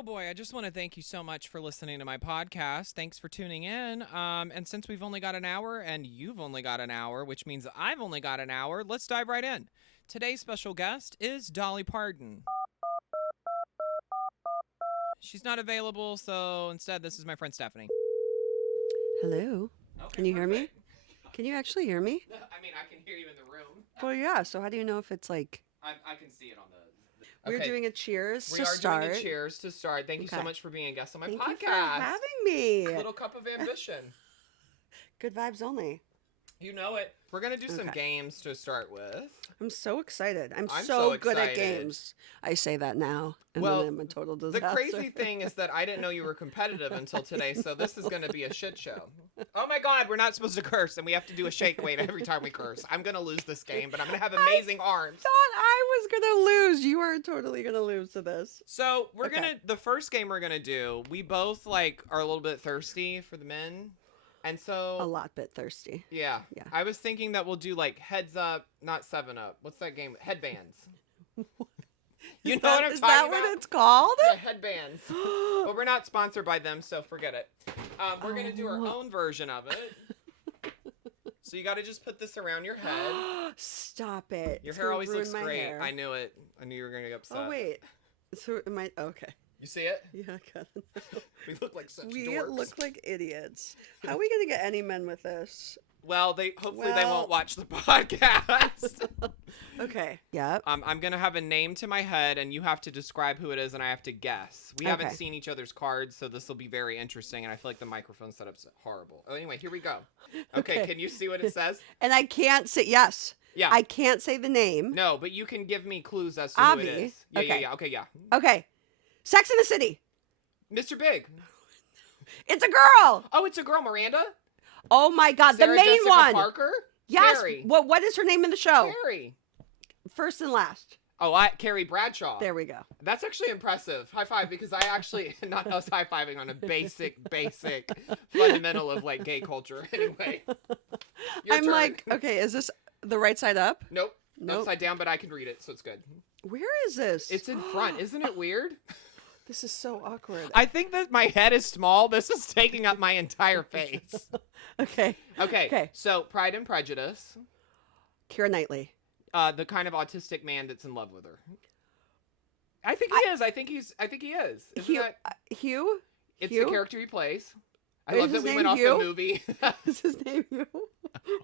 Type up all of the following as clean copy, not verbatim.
Oh boy, I just want to thank you so much for listening to my podcast. Thanks for tuning in. And since we've only got an hour and you've only got an hour, which means I've only got an hour, let's dive right in. Today's special guest is Dolly Parton. She's not available, so instead this is my friend Stephanie. Hello. Okay, Can you hear me? perfect. Can you actually hear me? I mean, I can hear you in the room. Well, yeah. So how do you know if it's like... I can see it on the... We're Okay. doing a cheers to We are start. doing a cheers to start. Thank you so Okay. much for being a guest on my Thank podcast. you for having me. Little cup of ambition. Good vibes only. You know it. We're going to do some Okay. games to start with. I'm so excited. I'm so so good at excited. games. I say that now, and Well, then I'm a total disaster. The crazy thing is that I didn't know you were competitive until today, so this is going to be a shit show. Oh my God, we're not supposed to curse, and we have to do a shake weight every time we curse. I'm going to lose this game, but I'm going to have amazing arms. Thought I was gonna lose. You are totally gonna lose to this. So we're Okay. the first game we're going to do, we both like are a little bit thirsty for the men. And so A lot bit thirsty. Yeah. Yeah. I was thinking that we'll do like heads up, not 7-Up. What's that game? Headbands. You know what I'm Is talking that about? what it's called? Yeah, headbands. But we're not sponsored by them, so forget it. We're going to do our own version of it. So you got to just put this around your head. Stop it. Your It's hair gonna always ruin looks my great. hair. I knew it. I knew you were going to get upset. Oh wait. So am I? Okay. You see it? Yeah, I got it. We look like such We dorks. look like idiots. How are we gonna get any men with this? Well, hopefully they Well- won't watch the podcast. Okay. Yep. I'm going to have a name to my head, and you have to describe who it is, and I have to guess. We haven't Okay. seen each other's cards, so this will be very interesting, and I feel like the microphone setup's horrible. Oh, anyway, here we go. Okay, Okay. can you see what it says? And I can't say yes. Yeah. I can't say the name. No, but you can give me clues as to who it Obvi. is. Yeah, Okay. yeah. Okay, yeah. Okay. Sex in the City. Mr. Big. It's a girl. Oh, it's a girl, Miranda? Oh my God, Sarah the main Jessica one. Parker? Yes. Carrie. What is her name in the show? Carrie. First and last. Oh, Carrie Bradshaw. There we go. That's actually impressive. High five, because I actually, not us high fiving on a basic fundamental of like gay culture. Anyway. Your I'm turn. like, okay, is this the right side up? Nope. Nope. Upside down, but I can read it, so it's good. Where is this? It's in front. Isn't it weird? This is so awkward. I think that my head is small. This is taking up my entire face. Okay. Okay. Okay. So, Pride and Prejudice. Keira Knightley. The kind of autistic man that's in love with her. I think he is. I think he is. Isn't Hugh. that? Hugh? It's Hugh? the character he plays. I Is love that his we name went off Hugh? the movie. Is his name Hugh?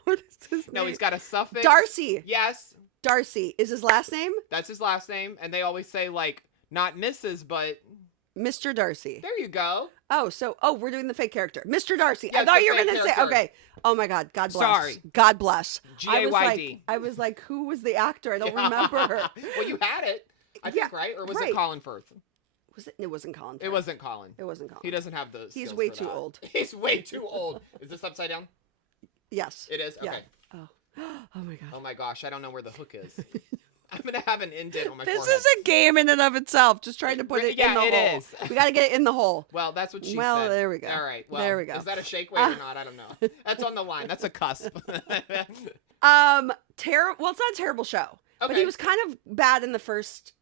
What is his name? No, he's got a suffix. Darcy. Yes, Darcy. Is his last name? that's his last name, and they always say like not Mrs., but Mr. Darcy. there you go. Oh, we're doing the fake character. Mr. Darcy. Yeah, I thought it's you the were fake going to say, character. okay. Oh my God. God bless. Sorry. God bless. G-A-Y-D. I was like, who was the actor? I don't remember. Well, you had it. I think, right? Or was it right. Colin Firth? Was it? It wasn't Colin. It Firth. wasn't Colin. It wasn't Colin. He doesn't have those. He's skills way for too that. old. He's way too old. Is this upside down? Yes. It is? Yeah. Okay. Oh. Oh my God. Oh my gosh, I don't know where the hook is. I'm going to have an indent on my This forehead. is a game in and of itself. Just trying to put it in the hole. Yeah, it is. We got to get it in the hole. Well, that's what she Well, said. there we go. All right. Well, There we go. Is that a shake weight or not? I don't know. That's on the line. That's a cusp. Terrible. Well, it's not a terrible show, but Okay. he was kind of bad in the first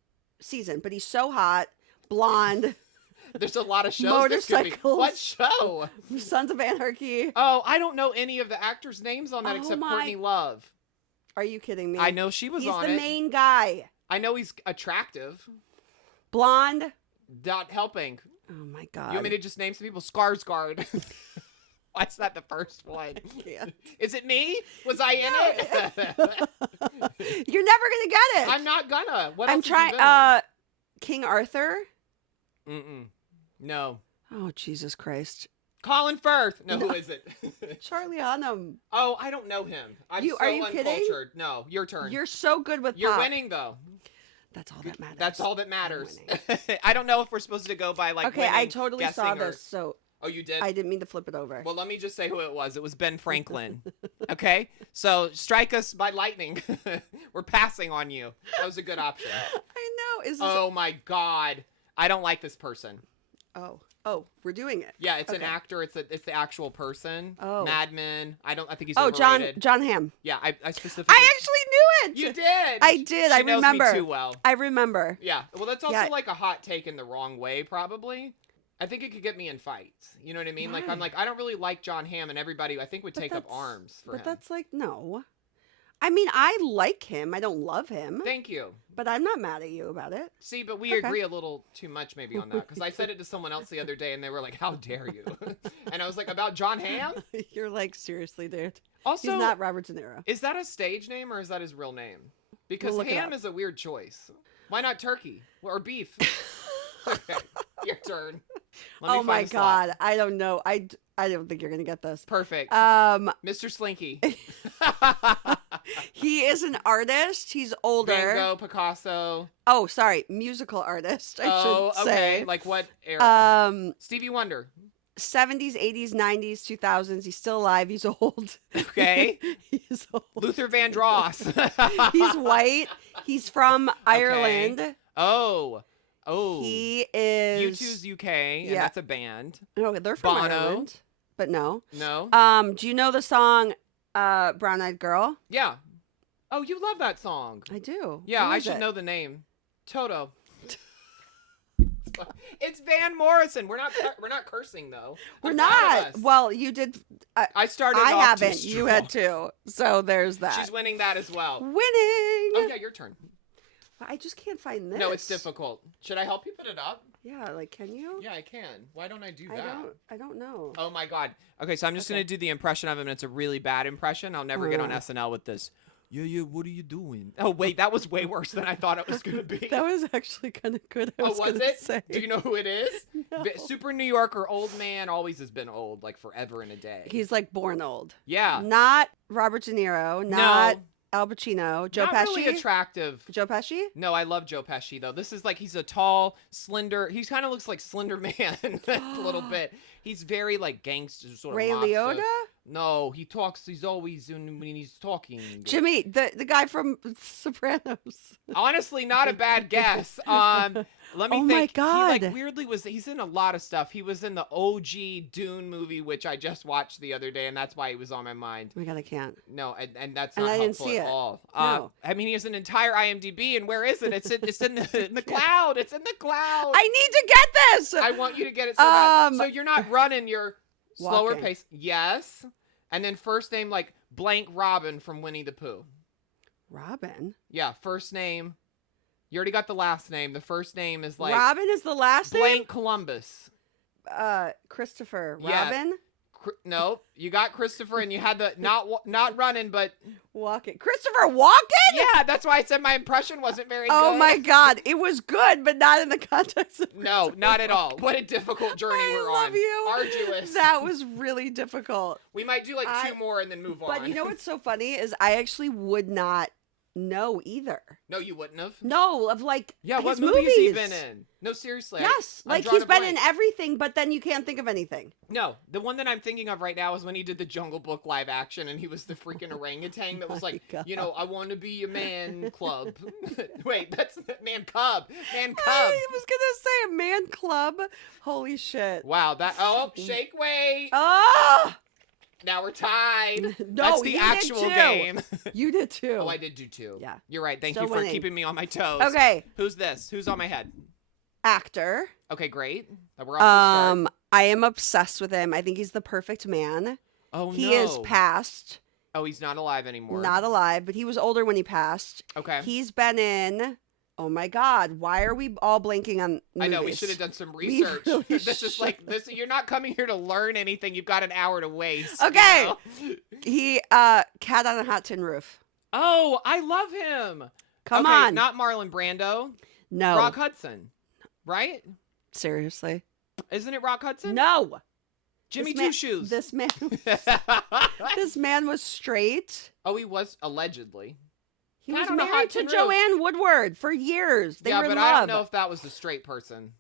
season. But he's so hot, blonde. There's a lot of shows. This could be. Motorcycles. What show? Sons of Anarchy. Oh, I don't know any of the actors' names on that Oh except my- Courtney Love. Are you kidding me? I know she was He's on the it. main guy. I know he's attractive. Blonde. Not helping. Oh my God. You want me to just name some people? Skarsgård. Why's that the first one? Yeah. Is it me? Was I in it? You're never gonna get it. I'm not gonna. What I'm else has he trying. been on? King Arthur. Mm-mm. No. Oh Jesus Christ. Colin Firth. No, No. who is it? Charlie Hunnam. Oh, I don't know him. I'm You- so are you kidding? uncultured. No, your turn. You're so good with You're pop. winning though. That's all that matters. That's all that matters. winning. I don't know if we're supposed to go by like Okay, I winning, totally guessing, saw or- this, so Oh, you did? I didn't mean to flip it over. Well, let me just say who it was. It was Ben Franklin. Okay? So strike us by lightning. We're passing on you. That was a good option. I know. Is this? Oh my God. I don't like this person. Oh, we're doing it. Yeah, it's an Okay. actor. It's the actual person. Oh. Mad Men. I think he's Oh, overrated. John Hamm. Yeah, I specifically. I actually knew it. You did. I did. She I knows remember. me too well. I remember. Yeah. Well, that's also Yeah. like a hot take in the wrong way, probably. I think it could get me in fights. You know what I mean? Like, I'm Why? like, I don't really like John Hamm, and everybody, I think, would But take up that's- arms for But him. that's like, no. I mean, I like him. I don't love him. Thank you. But I'm not mad at you about it. See, but we Okay. agree a little too much maybe on that, because I said it to someone else the other day, and they were like, how dare you? And I was like, about John Hamm? You're like, seriously, dude. Also, He's not Robert De Niro. is that a stage name, or is that his real name? Because We'll look it ham up. is a weird choice. Why not turkey? Or beef? Okay, your turn. Let me Oh find my a slot. God. I don't know. I don't think you're going to get this. Perfect. Mr. Slinky. He is an artist. He's older. Van Gogh, Picasso. Oh, sorry. Musical artist, I Oh, should okay. say. Like what era? 70s, Stevie Wonder. 80s, 90s, 2000s. He's still alive. He's old. Okay. He's old. Luther Vandross. He's white. He's from Ireland. Oh. He is. U2's UK, and Yeah. that's a band. No, they're from Bono. Ireland. But no. No? Do you know the song Brown Eyed Girl? Yeah. Oh, you love that song. I do. Yeah, Who I is should it? know the name. Toto. It's Van Morrison. We're not cursing though. We're I'm proud of not. us. Well, you did. I started. I off too haven't. You had strong. two. So there's that. She's winning that as well. Winning. Oh yeah, your turn. I just can't find this. No, it's difficult. Should I help you put it up? Yeah, like, can you? Yeah, I can. Why don't I do I that? don't know. Oh my god. Okay, so I'm just Okay. gonna do the impression of him, and it's a really bad impression. I'll never get on Uh. SNL with this. Yeah, what are you doing? Oh wait, that was way worse than I thought it was gonna be. That was actually kind of good. I Oh, was was gonna it? Say. Do you know who it is? No. Super New Yorker, old man, always has been old, like forever and a day. He's like born old. Yeah. Not Robert De Niro. Not No. Al Pacino. Joe Not Pesci. really attractive. Joe Pesci. No, I love Joe Pesci though. This is like he's a tall, slender. He kind of looks like Slender Man a little bit. He's very like gangster sort of. Ray mobster. Liotta. No, he talks. He's always when he's talking. Jimmy, the guy from Sopranos. Honestly, not a bad guess. Let me Oh my think. God. He like weirdly he's in a lot of stuff. He was in the OG Dune movie, which I just watched the other day, and that's why he was on my mind. Oh my God, I can't. No, and that's And not I didn't helpful see at it. all. No. I mean, he has an entire IMDb, and where is it? It's in the cloud. It's in the cloud. I need to get this. I want you to get it so bad. Um, So you're not running your slower walking. pace. Yes. And then first name like blank Robin from Winnie the Pooh. Robin. Yeah, first name. You already got the last name. The first name is like Robin is the last blank Columbus. name. Christopher. Yeah. Robin. No, you got Christopher, and you had the not running, but Walken. Christopher Walken. yeah, that's why I said my impression wasn't very Oh good. my God, it was good, but not in the context of. No, not at all. What a difficult journey I we're love on. you. Arduous. That was really difficult. We might do like two more and then move on. But you know what's so funny is I actually would not know either. No, you wouldn't have. No, of like Yeah, his what movie has he movies. been in? No, seriously. Yes, I'm like drawing he's a been blank. in everything, but then you can't think of anything. No, the one that I'm thinking of right now is when he did the Jungle Book live action, and he was the freaking orangutan that was My like, God. you know, I want to be a man club. Wait, that's man cub. Man cub. I was gonna say a man club. Holy shit. Wow, that. Oh, shake weight. Oh Now we're tied. no, That's the you actual did too. game. You did too. Oh, I did do two. Yeah. You're right. Thank Still you for winning. keeping me on my toes. Okay, Who's this? Who's on my head? actor. Okay, great. We're off to a start. I am obsessed with him. I think he's the perfect man. Oh, He no. is passed, Oh, he's not alive anymore. not alive, but he was older when he passed. Okay. He's been in. Oh my God! Why are we all blanking on movies? I know, we should have done some We research. really This is like this. You're not coming here to learn anything. You've got an hour to waste. Okay. You know? He Cat on a Hot Tin Roof. Oh, I love him. Come Okay, on. not Marlon Brando. No. Rock Hudson, right? Seriously. Isn't it Rock Hudson? No. Jimmy This man- Two Shoes. This man. This man was straight. Oh, he was allegedly. He Cat was on a Hot married to Tin Roof. Joanne Woodward for years. They yeah, were but in I love. don't know if that was the straight person.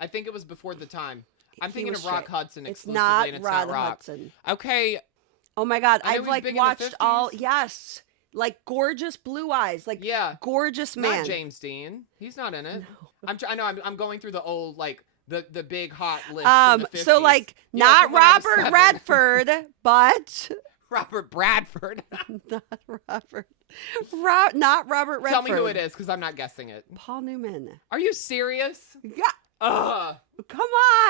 I think it was before the time. I'm He thinking was of Rock straight. Hudson It's exclusively, not and it's Rod not Rock. Hudson. Okay, Oh my God! I know I've he's like big in the watched all. 50s. Yes, like gorgeous blue eyes, like yeah. gorgeous man. Not James Dean. He's not in it. No. I know. I'm going through the old like The big hot list in the 50s. So like You know, not from when I was Robert 7. Redford, but Robert Bradford. not Robert. Not Robert Redford. Tell me who it is, because I'm not guessing it. Paul Newman. Are you serious? Yeah. Ugh. Come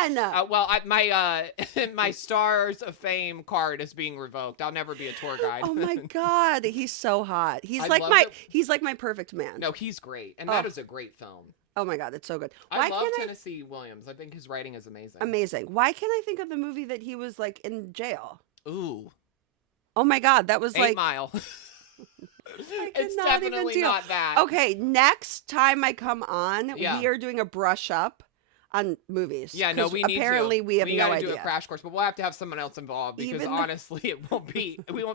on. Well, my my Stars of Fame card is being revoked. I'll never be a tour guide. Oh my God, he's so hot. He's I like love my it. he's like my perfect man. No, he's great, and that is a great film. Oh my God, it's so good. I love Tennessee Williams. I think his writing is amazing. Amazing. Why can't I think of the movie that he was like in jail? Ooh. Oh my God, that was 8 like Mile. It's cannot even definitely deal. not that. Okay, next time I come on, Yeah. we are doing a brush up on movies. Yeah, no, 'Cause we need apparently to. we have no gotta idea. do a crash course, but we'll have to have someone else involved because Even- honestly, we won't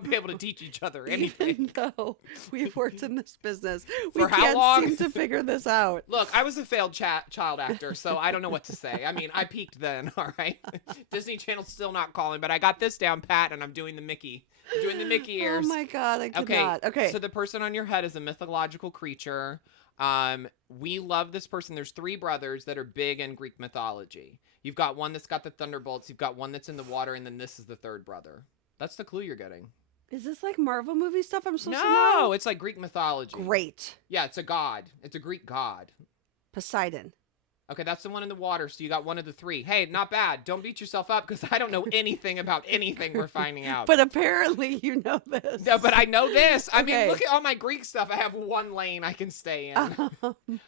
be able to teach each other anything. Even though we've worked in this business, For we how can't long? seem to figure this out. Look, I was a failed child actor, so I don't know what to say. I mean, I peaked then, all right? Disney Channel's still not calling, but I got this down pat, and I'm doing the Mickey. I'm doing the Mickey ears. Oh my God, I cannot. Okay. So the person on your head is a mythological creature. We love this person. There's 3 brothers that are big in Greek mythology. You've got one that's got the thunderbolts. You've got one that's in the water, and then this is the 3rd brother. That's the clue you're getting. Is this like Marvel movie stuff I'm supposed to No, know? it's like Greek mythology. Great. Yeah, it's a god. It's a Greek god. Poseidon. Okay, that's the one in the water, so you got one of the 3. Hey, not bad. Don't beat yourself up, because I don't know anything about anything we're finding out. But apparently you know this. No, but I know this. I mean, Okay. look at all my Greek stuff. I have one lane I can stay in.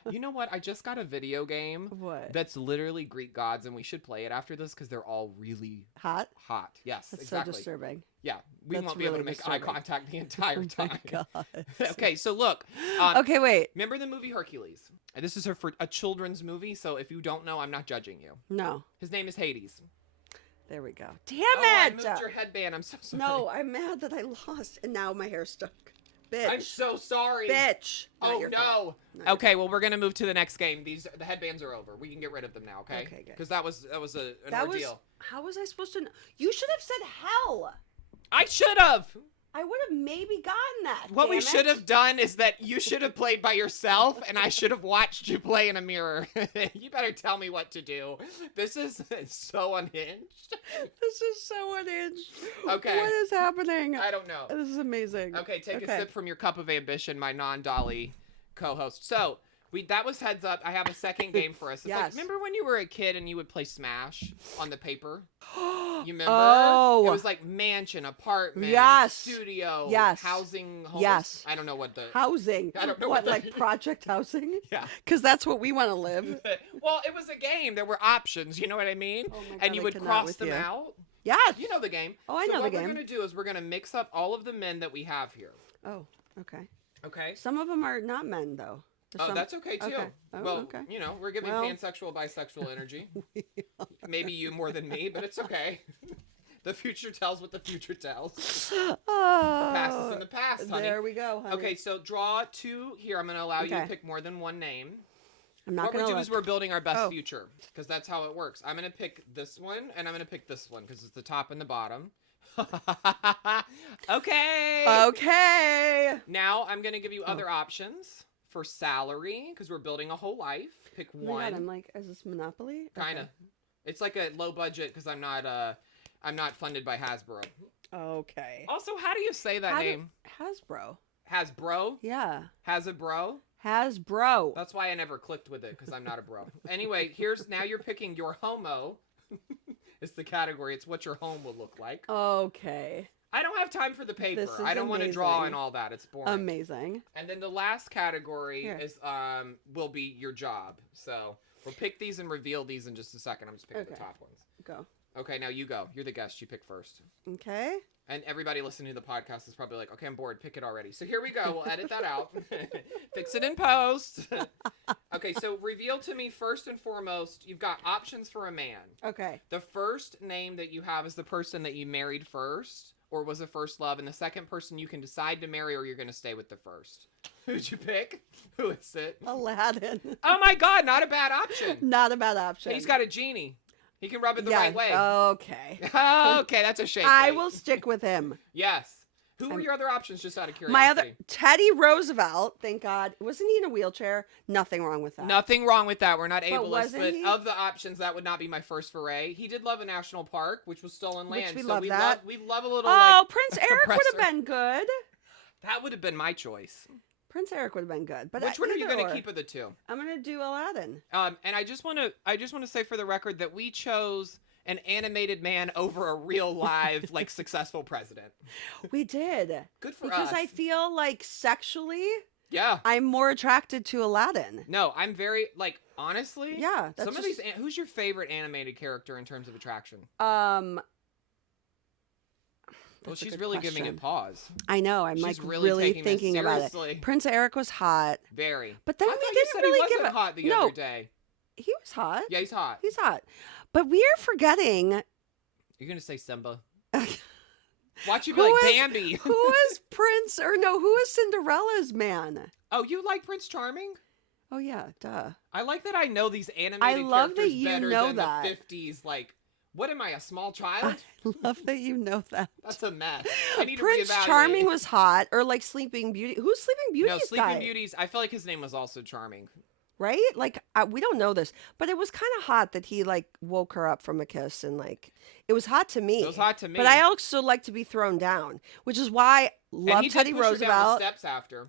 You know what? I just got a video game What? that's literally Greek gods, and we should play it after this because they're all really Hot? hot. Yes, That's exactly. so disturbing. Yeah, we That's won't be able to really make eye disturbing. contact the entire Oh time. my God. Okay, so look. Okay, wait. Remember the movie Hercules? And this is for a children's movie, so if you don't know, I'm not judging you. No. His name is Hades. There we go. Damn Oh, I it! moved your headband. I'm so sorry. No, I'm mad that I lost, and now my hair's stuck. Bitch. I'm so sorry. Bitch. Not Oh your fault. no. Not your Okay, well we're gonna move to the next game. The headbands are over. We can get rid of them now, okay? Okay, good. Because that was an That ordeal. was. How was I supposed to know? You should have said hell. I should have. I would have maybe gotten that. What we damn it. should have done is that you should have played by yourself, and I should have watched you play in a mirror. You better tell me what to do. This is so unhinged. This is so unhinged. Okay. What is happening? I don't know. This is amazing. Okay, take a sip from your cup of ambition, my non-Dolly co-host. So, that was heads up. I have a second game for us. It's like, Yes. remember when you were a kid and you would play Smash on the paper? You remember? Oh. It was like mansion, apartment, Yes. studio, Yes. housing, homes. Yes. I don't know what the... Housing. I don't know what what like project housing? Yeah. Because that's what we want to live. Well, it was a game. There were options. You know what I mean? Oh my God, and you I would cannot cross with them you. out. Yes. You know the game. Oh, I so know the what game. we're going to do is we're going to mix up all of the men that we have here. Oh, okay. Okay? Some of them are not men though. Oh, that's okay too. Okay. Oh, well, okay. you know, we're giving Well. pansexual, bisexual energy. Maybe you more than me, but it's okay. The future tells what the future tells. Oh, Past is in the past, honey. There we go, honey. Okay, so draw 2 here. I'm going to allow you to Okay. pick more than one name. I'm not What gonna we're doing look. is we're building our best Oh. future, because that's how it works. I'm going to pick this one, and I'm going to pick this one, because it's the top and the bottom. Okay. Okay. Now I'm going to give you other options for salary, because we're building a whole life. Pick Oh my one. God, I'm like, is this Monopoly? Kind of. Okay. It's like a low budget, because I'm not funded by Hasbro. Okay. Also, how do you say that name? Hasbro. Hasbro? Yeah. Hasbro? Hasbro. That's why I never clicked with it, because I'm not a bro. Anyway, now you're picking your homo. It's the category. It's what your home will look like. Okay. I don't have time for the paper. This is I don't want to draw amazing. and all that. It's boring. Amazing. And then the last category Here. is will be your job. So we'll pick these and reveal these in just a second. I'm just picking the Okay. top ones. Go. Okay, now you go. You're the guest. You pick first. Okay. And everybody listening to the podcast is probably like, okay, I'm bored. Pick it already. So here we go. We'll edit that out. Fix it in post. Okay, so reveal to me first and foremost, you've got options for a man. Okay. The first name that you have is the person that you married first or was a first love. And the second person you can decide to marry or you're going to stay with the first. Who'd you pick? Who is it? Aladdin. Oh my God, not a bad option. Not a bad option. He's got a genie. He can rub it the Yeah, right way. Okay. Okay, that's a shake. I weight. will stick with him. Yes. Who were your other options, just out of curiosity? My other Teddy Roosevelt, thank God. Wasn't he in a wheelchair? Nothing wrong with that. Nothing wrong with that. We're not ableist, wasn't but he? of the options, that would not be my first foray. He did love a national park, which was stolen land. Which we so love we that. we love a little. Oh, Prince Eric would oppressor. have been good. That would have been my choice. Prince Eric would have been good. But Which one are you either going to or. keep of the two? I'm going to do Aladdin. And I just want to say for the record that we chose an animated man over a real live like successful president. We did. Good for because us. I feel like sexually, Yeah. I'm more attracted to Aladdin. No, I'm very like honestly. Yeah, that's Some of these. Who's your favorite animated character in terms of attraction? Well, she's really giving it pause. I know. I'm She's like really thinking about it. Prince Eric was hot. Very. But then I we thought you didn't said really he wasn't give it. hot the No, other day. he was hot. Yeah, he's hot. He's hot. But we are forgetting. You're gonna say Simba. Watch you be Who like is- Bambi. Who is Prince? Or no, who is Cinderella's man? Oh, you like Prince Charming? Oh yeah, duh. I like that I know these animated I love that characters you better know than that. the 50s. Like, what am I, a small child? I love that you know that. That's a mess. I need Prince to reevaluate. Charming was hot, or like Sleeping Beauty. Who's Sleeping Beauty's No, Sleeping guy? Beauties. I feel like his name was also Charming. Right? Like we don't know this, but it was kind of hot that he like woke her up from a kiss, and like it was hot to me. It was hot to me. But I also like to be thrown down, which is why I and love he did Teddy push her down the Roosevelt. steps after.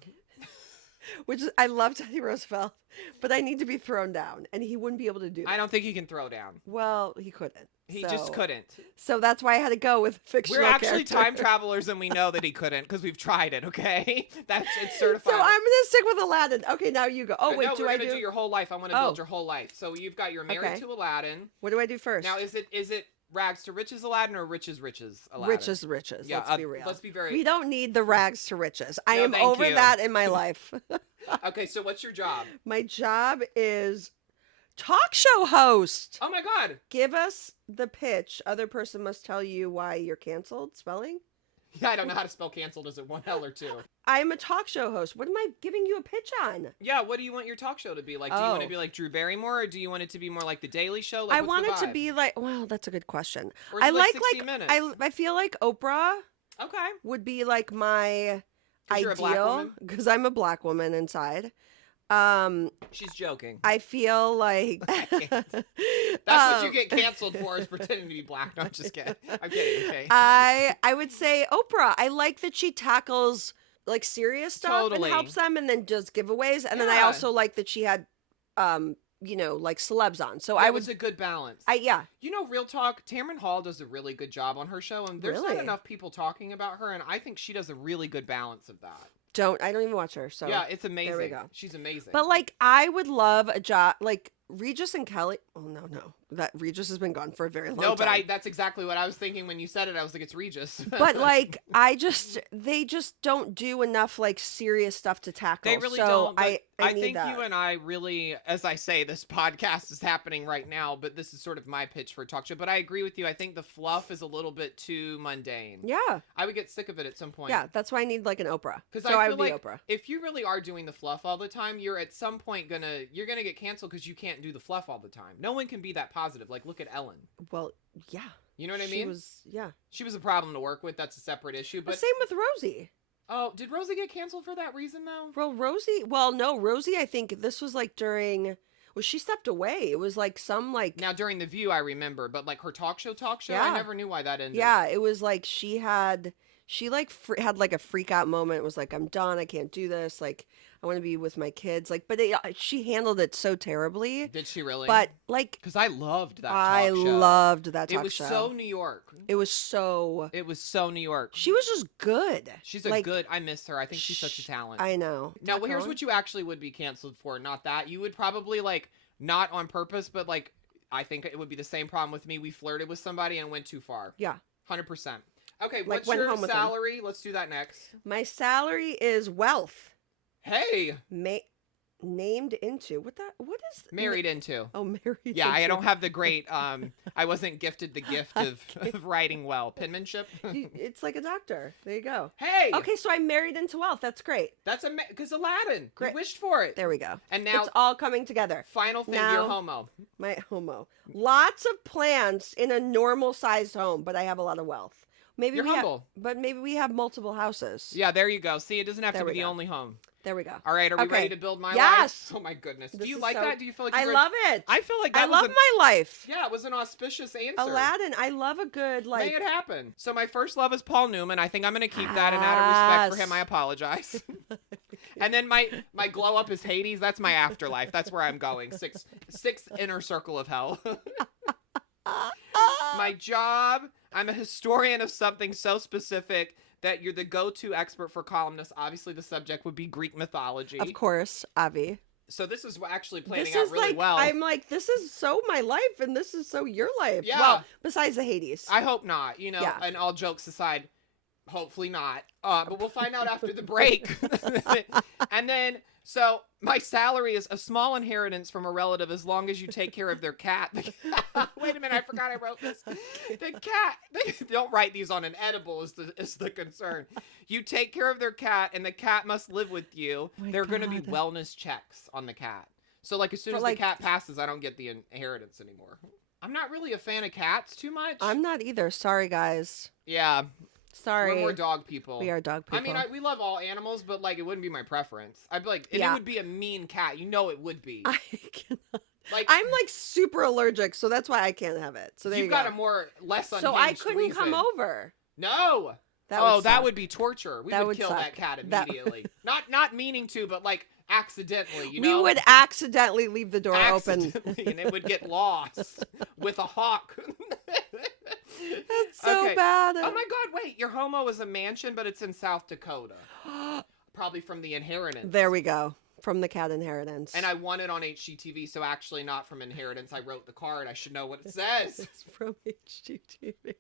Which is I love Teddy Roosevelt, but I need to be thrown down, and he wouldn't be able to do that. I don't think he can throw down. Well, he couldn't. He So- just couldn't. So that's why I had to go with fictional. We're actually character. time travelers, and we know that he couldn't because we've tried it. Okay, it's certified. So I'm gonna stick with Aladdin. Okay, now you go. Oh wait, no, do we're I gonna do your whole life. I want to Oh. build your whole life. So you've got you're married Okay. to Aladdin. What do I do first? Now is it rags to riches Aladdin or riches Aladdin? Riches, riches. Yeah, Let's be real. let's be very. We don't need the rags to riches. I No, am thank over you. that in my life. Okay, so what's your job? My job is talk show host. Oh my God. Give us the pitch. Other person must tell you why you're canceled. Spelling? Yeah, I don't know how to spell canceled. Is it one L or two? I'm a talk show host. What am I giving you a pitch on? Yeah, what do you want your talk show to be like? Do you want to Oh. be like Drew Barrymore, or do you want it to be more like The Daily Show? Like, I what's want the it to vibe? be like, well, that's a good question. Or is I it like 60 minutes? I feel like Oprah Okay. would be like my 'Cause you're a black ideal woman? because I'm a black woman inside. She's joking. I feel like That's what you get canceled for, is pretending to be black. No, I'm just kidding. I'm kidding. Okay. I would say Oprah. I like that she tackles like serious stuff Totally. and helps them, and then does giveaways. And then I Yeah. also like that she had, like celebs on. So That I was would, a good balance. yeah. You know, real talk, Tamron Hall does a really good job on her show, and there's not Really? enough people talking about her, and I think she does a really good balance of that. I don't even watch her. So Yeah, it's amazing. there we go. She's amazing. But like, I would love a job like Regis and Kelly. Oh no, that Regis has been gone for a very long time. no, but that's exactly what I was thinking when you said it. I was like, it's Regis. But like, they just don't do enough like serious stuff to tackle. They really so don't. But I need think that. you and I really, as I say, this podcast is happening right now, but this is sort of my pitch for a talk show. But I agree with you. I think the fluff is a little bit too mundane. Yeah, I would get sick of it at some point. yeah. That's why I need like an Oprah. Because So I I feel would be like Oprah. if you really are doing the fluff all the time, you're at some point you're gonna get canceled because you can't do the fluff all the time. No one can be that positive. Like, look at Ellen. Well, yeah. You know what I She mean? was, yeah. She was a problem to work with. That's a separate issue. But But same with Rosie. oh, did Rosie get canceled for that reason though? Well, no, Rosie. I think this was like during. Well, she stepped away. It was like some like. Now during The View, I remember, but like her talk show, Yeah. I never knew why that ended. Yeah, it was like she like had like a freak out moment. It was like, I'm done. I can't do this. Like, I want to be with my kids. Like, but she handled it so terribly. Did she really? But like, because I loved that. I talk show. loved that talk It was show. so New York. It was so. It was so New York. She was just good. She's a like, good. I miss her. I think she's such a talent. I know. Now, well, here's what you actually would be canceled for. Not that. You would probably, like, not on purpose, but, like, I think it would be the same problem with me. We flirted with somebody and went too far. Yeah. 100%. Okay, Like, what's went your home with them. salary? Let's do that next. My salary is wealth. Hey! Named into what is Married into. Oh, married. Yeah, I into. don't have the great, I wasn't gifted the gift of writing well. Penmanship. It's like a doctor. There you go. Hey! Okay, so I'm married into wealth. That's great. That's because Aladdin. Great. You wished for it. There we go. And now, It's all coming together. final thing, now- you're homo. My homo. Lots of plants in a normal sized home, but I have a lot of wealth. Maybe You're we humble. but maybe we have multiple houses. Yeah, there you go. See, it doesn't have There to be we the go. only home. There we go. All right, are we Okay. ready to build my Yes. life? Oh my goodness. Do This you is like so- that? Do you feel like I you love it. I feel like I that love was my life. Yeah, it was an auspicious answer. Aladdin. I love a good Make it happen. So my first love is Paul Newman. I think I'm going to keep that, and out of respect for him, I apologize. And then my glow up is Hades. That's my afterlife. That's where I'm going. Sixth inner circle of hell. My job, I'm a historian of something so specific that you're the go-to expert for columnists. Obviously, the subject would be Greek mythology. Of course, Avi. So this is actually planning This out is really like, well. I'm like, this is so my life, and this is so your life. Yeah. Well, besides the Hades. I hope not, Yeah. and all jokes aside, hopefully not. But we'll find out after the break. And then, so my salary is a small inheritance from a relative as long as you take care of their cat. Wait a minute, I forgot I wrote this. The cat, don't write these on an edible is the concern. You take care of their cat and the cat must live with you. My There are going to be God. wellness checks on the cat. So like as soon For, as like- the cat passes, I don't get the inheritance anymore. I'm not really a fan of cats too much. I'm not either. Sorry, guys. Yeah, Sorry. we're more dog people. We are dog people. I mean, we love all animals, but like, it wouldn't be my preference. I'd be like, and Yeah. it would be a mean cat. You know, it would be. I cannot. Like, I'm like super allergic, so that's why I can't have it. So there you've you got go. a more less unhinged So I couldn't come reason. over. No. That that suck. would be torture. We That would would kill suck. that cat That- immediately. Not meaning to, but like accidentally. You We know, would accidentally leave the door open. accidentally, and it would get lost with a hawk. That's so Okay. bad. Oh my God! Wait, your homo is a mansion, but it's in South Dakota. Probably from the inheritance. There we go. From the cat inheritance. And I won it on HGTV, so actually not from inheritance. I wrote the card. I should know what it says. It's from HGTV.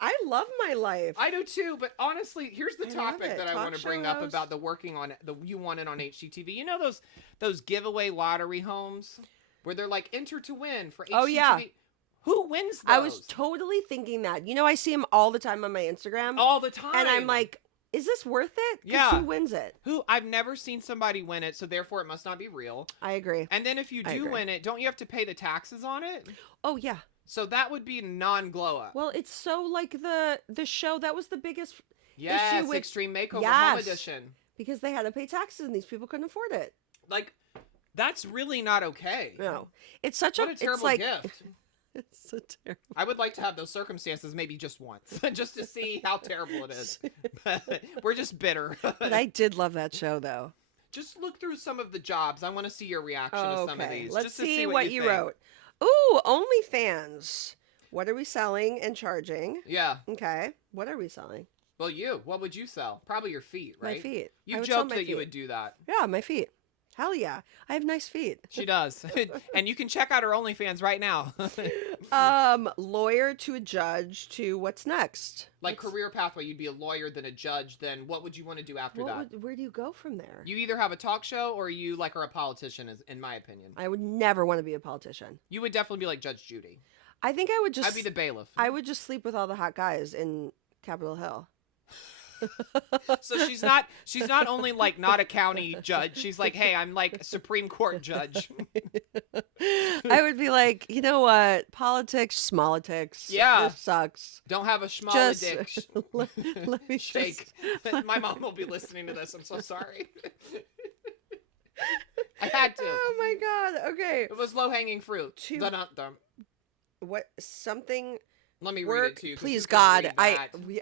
I love my life. I do too, but honestly, here's the I love topic it. that I Talk want to show bring up host. about the working on the you won it on HGTV. You know those giveaway lottery homes where they're like enter to win for HGTV. Oh, yeah. Who wins those? I was totally thinking that. You know, I see him all the time on my Instagram. all the time, And I'm like, is this worth it? 'Cause Yeah. Who wins it? I've never seen somebody win it, so therefore it must not be real. I agree. And then if you I do agree. win it, don't you have to pay the taxes on it? Oh, yeah. So that would be non-glow up. Well, it's so like the show that was the biggest Yes, with- Extreme Makeover Home Yes. Edition. because they had to pay taxes and these people couldn't afford it. Like, that's really not okay. No. It's such What a it's terrible like gift. it's so terrible. I would like to have those circumstances maybe just once, just to see how terrible it is. But we're just bitter. But I did love that show though. Just look through some of the jobs. I want to see your reaction to some of these. Let's just to see what you think. wrote. Ooh, OnlyFans. What are we selling and charging? Yeah. Okay. What are we selling? Well, what would you sell? Probably your feet, right? My feet. I You would sell joked my that you feet. would do that. Yeah, my feet. Hell yeah. I have nice feet. She does. And you can check out her OnlyFans right now. Lawyer to a judge to what's next? Like career pathway, you'd be a lawyer, then a judge, then what would you want to do after that? Where do you go from there? You either have a talk show or you like are a politician, in my opinion. I would never want to be a politician. You would definitely be like Judge Judy. I think I would just I'd be the bailiff. I would just sleep with all the hot guys in Capitol Hill. So she's not only like not a county judge, she's like, hey, I'm like a Supreme Court judge. I would be like, you know what? Politics, smallitics. Yeah. This sucks. Don't have a schmall Just dick. let me Shake. My mom will be listening to this. I'm so sorry. I had to. Oh my god. Okay. It was low hanging fruit. To- Dun-dun-dun. What something Let me read work? it to you. 'cause Please you couldn't God. read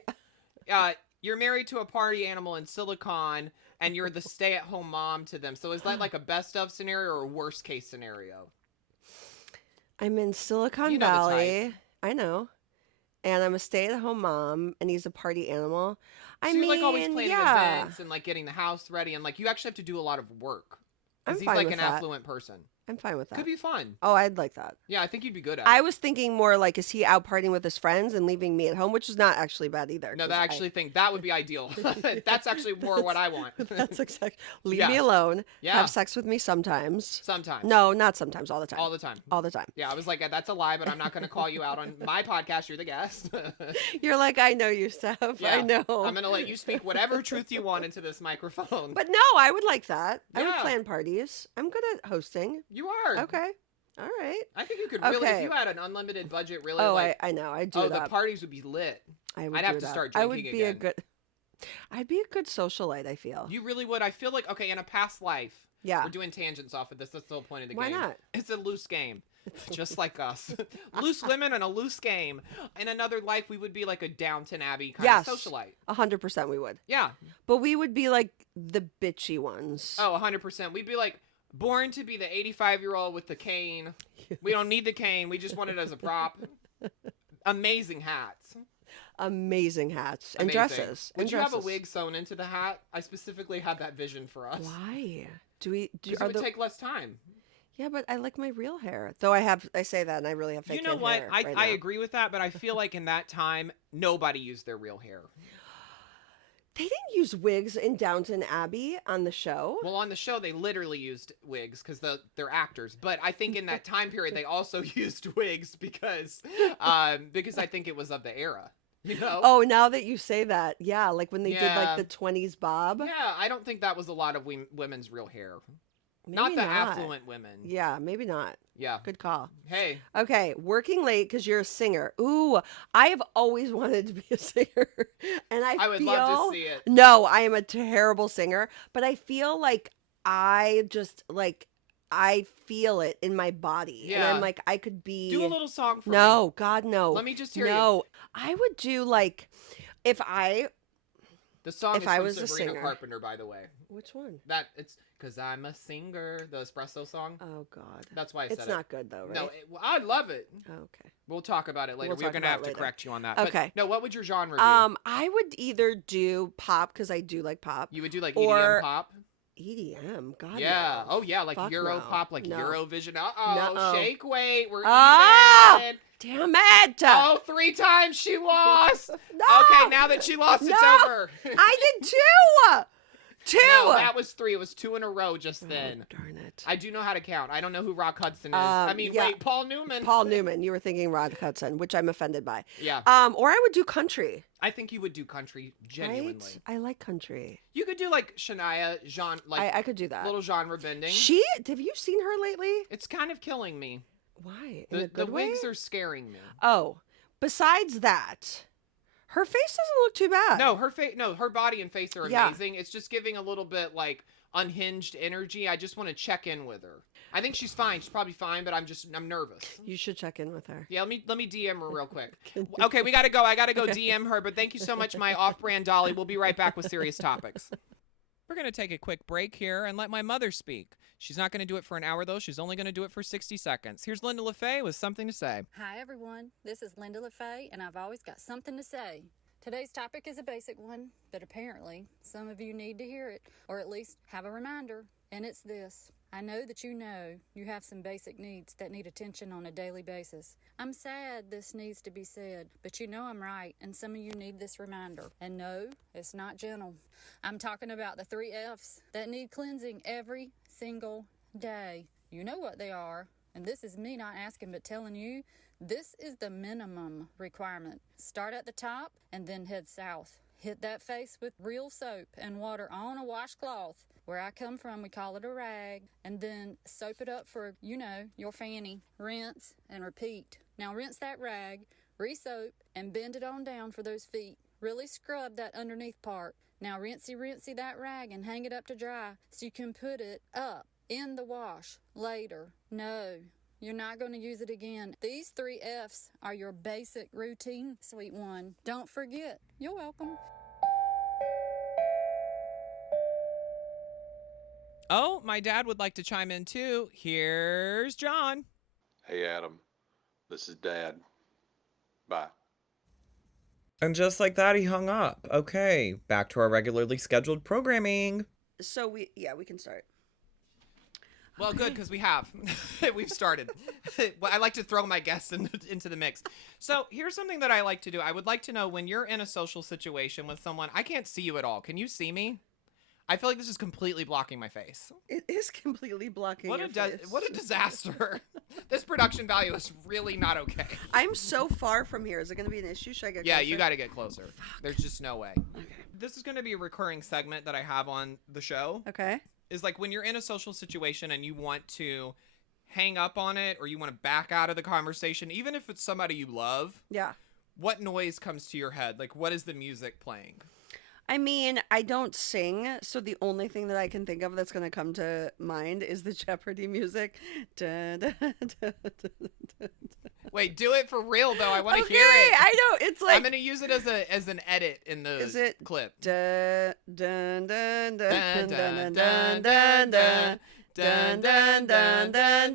that. You're married to a party animal in Silicon, and you're the stay-at-home mom to them. So is that like a best of scenario or a worst case scenario? I'm in Silicon You know the Valley. I know. And I'm a stay-at-home mom, and he's a party animal. I So mean, you're like always planning yeah. events and like getting the house ready, and like you actually have to do a lot of work. I'm Because he's fine like with an that. affluent person. I'm fine with that. Could be fun. Oh, I'd like that. Yeah, I think you'd be good at I it. was thinking more like, is he out partying with his friends and leaving me at home, which is not actually bad either. No, 'cause that actually think that would be ideal. That's actually more what I want. That's exactly. Leave Yeah. me alone. Yeah. Have sex with me sometimes. Sometimes. No, not sometimes. All the time. All the time. All the time. Yeah, I was like, that's a lie, but I'm not going to call you out on my podcast. You're the guest. You're like, I know you, Steph. Yeah. I know. I'm going to let you speak whatever truth you want into this microphone. But no, I would like that. I would Yeah. plan parties. I'm good at hosting. You are. Okay. All right. I think you could really, if Okay. you had an unlimited budget, really Oh, like, I know. I do oh, that. the parties would be lit. I would I'd do have it to up. start I drinking would be again. I'd be a good socialite, I feel. You really would. I feel like, okay, in a past life, Yeah. we're doing tangents off of this. That's the whole point of the Why game. not? It's a loose game. Just like us. Loose women and a loose game. In another life, we would be like a Downton Abbey kind Yes. of socialite. 100% we would. Yeah. But we would be like the bitchy ones. Oh, 100%. We'd be like born to be the 85-year-old with the cane. We don't need the cane. We just want it as a prop. Amazing hats. Amazing hats and Amazing. dresses. Would and you have a dresses. wig sewn into the hat? I specifically had that vision for us. Why? Do we? Because it would take less time. Yeah, but I like my real hair. Though I say that and I really have fake You know what? hair I right I now. agree with that, but I feel like in that time, nobody used their real hair. They didn't use wigs in Downton Abbey on the show. Well, on the show, they literally used wigs because they're actors. But I think in that time period, they also used wigs because I think it was of the era. You know? Oh, now that you say that, yeah, like when they did Yeah. like the 20s bob. Yeah, I don't think that was a lot of women's real hair. Maybe Not the affluent women. Yeah, maybe not. Yeah. Good call. Hey. Okay, working late because you're a singer. Ooh, I have always wanted to be a singer, and I would love to see it. No, I am a terrible singer, but I feel like I feel it in my body, and Yeah. I'm like I could be. Do a little song for me. No, God, no. Let me just hear you. No, I would do like if I. The song If is I from was a Sabrina singer. Carpenter, by the way. Which one? That it's because I'm a singer. The espresso song. Oh God, That's why I said it's it. not good though, right? No, I love it. Okay. We'll talk about it later. We'll We're talk gonna about have it to later. correct you on that. Okay. But, no, what would your genre be? I would either do pop because I do like pop. You would do like or- EDM pop. EDM, God. Yeah. no. Oh yeah, like Fuck Euro no. pop, like No. Eurovision. No-oh. Shake weight. We're Ah! even. Damn it! Oh, 3 times she lost. No! Okay, now that she lost, it's No! over. I did two. Two. No, that was 3. It was 2 in a row just then. Oh, darn it. I do know how to count. I don't know who Rock Hudson is. Yeah. Wait, Paul Newman. Paul Newman. You were thinking Rod Hudson, which I'm offended by. Yeah. Or I would do country. I think you would do country genuinely. Right? I like country. You could do like Shania, I could do that. little genre bending. Have you seen her lately? It's kind of killing me. Why? In a The good way? wigs are scaring me. Oh, besides that, her face doesn't look too bad. No, her body and face are Yeah. amazing. It's just giving a little bit like unhinged energy. I just want to check in with her. I think she's fine. She's probably fine, but I'm nervous. You should check in with her. Yeah, let me DM her real quick. Okay, we gotta go. I gotta go Okay. DM her. But thank you so much, my off-brand Dolly. We'll be right back with serious topics. We're gonna take a quick break here and let my mother speak. She's not gonna do it for an hour though. She's only gonna do it for 60 seconds. Here's Linda LaFaye with something to say. Hi everyone, this is Linda LaFaye and I've always got something to say. Today's topic is a basic one, but apparently some of you need to hear it, or at least have a reminder, and it's this. I know that you have some basic needs that need attention on a daily basis. I'm sad this needs to be said, but you know I'm right, and some of you need this reminder. And no, it's not gentle. I'm talking about the 3 F's that need cleansing every single day. You know what they are, and this is me not asking but telling you. This is the minimum requirement. Start at the top and then head south. Hit that face with real soap and water on a washcloth. Where I come from, we call it a rag. And then soap it up for, your fanny. Rinse and repeat. Now rinse that rag, re-soap, and bend it on down for those feet. Really scrub that underneath part. Now rinsey that rag and hang it up to dry so you can put it up in the wash later. No. You're not going to use it again. These 3 F's are your basic routine, sweet one. Don't forget. You're welcome. Oh, my dad would like to chime in too. Here's John. Hey, Adam. This is Dad. Bye. And just like that, he hung up. Okay, back to our regularly scheduled programming. So we can start. Well, good, because we have. We've started. Well, I like to throw my guests into the mix. So here's something that I like to do. I would like to know when you're in a social situation with someone, I can't see you at all. Can you see me? I feel like this is completely blocking my face. It is completely blocking your face. What a disaster. This production value is really not okay. I'm so far from here. Is it going to be an issue? Should I get Yeah, closer? you got to get closer. Fuck. There's just no way. Okay. This is going to be a recurring segment that I have on the show. Okay. Is like when you're in a social situation and you want to hang up on it or you want to back out of the conversation, even if it's somebody you love, Yeah. what noise comes to your head? Like, what is the music playing? I mean, I don't sing, so the only thing that I can think of that's going to come to mind is the Jeopardy music. Dun, dun, dun, dun, dun. Wait, do it for real though. I want to Okay, hear it. I know. It's like, I'm gonna use it as an edit in the is it clip. dun, dun, dun, Dun, dun, dun, dun, dun, dun, dun, dun, dun, dun, dun, dun, dun, dun,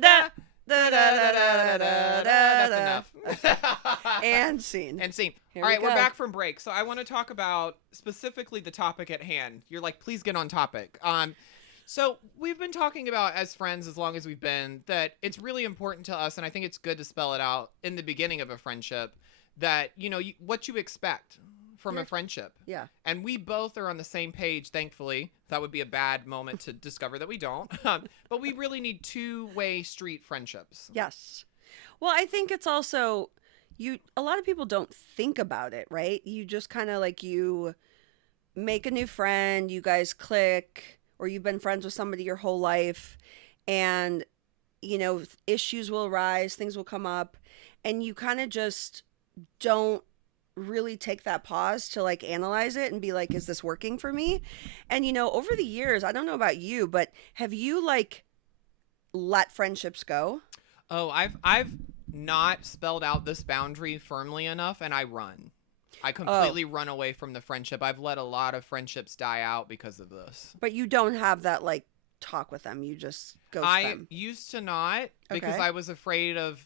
dun. dun, da, da, da, da, da, da, That's da. enough. And scene. And scene. Here All we right, we're go. back from break. So I want to talk about specifically the topic at hand. You're like, please get on topic. So we've been talking about as friends as long as we've been that it's really important to us, and I think it's good to spell it out in the beginning of a friendship that, what you expect from a friendship. Yeah. And we both are on the same page, thankfully. That would be a bad moment to discover that we don't. But we really need two-way street friendships. Yes. Well, I think it's also a lot of people don't think about it, right? You just kind of like you make a new friend, you guys click, or you've been friends with somebody your whole life, and issues will arise, things will come up, and you kind of just don't really take that pause to like analyze it and be like, is this working for me? And over the years, I don't know about you, but have you like let friendships go? Oh, I've not spelled out this boundary firmly enough, and I run. I completely run away from the friendship. I've let a lot of friendships die out because of this. But you don't have that like talk with them. You just ghost I them. used to not because Okay. I was afraid of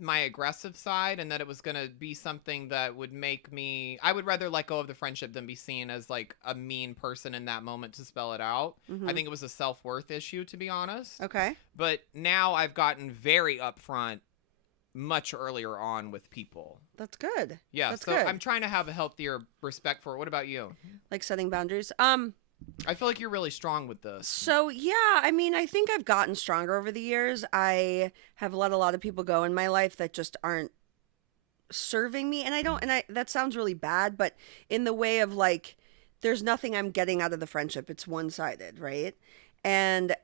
my aggressive side and that it was going to be something that would make me. I would rather let go of the friendship than be seen as like a mean person in that moment to spell it out. Mhm. I think it was a self-worth issue, to be honest. Okay. But now I've gotten very upfront much earlier on with people. That's good. Yeah, That's so good. I'm trying to have a healthier respect for it. What about you? Like setting boundaries. I feel like you're really strong with this. So yeah, I mean, I think I've gotten stronger over the years. I have let a lot of people go in my life that just aren't serving me, and that sounds really bad, but in the way of like there's nothing I'm getting out of the friendship. It's one-sided, right? And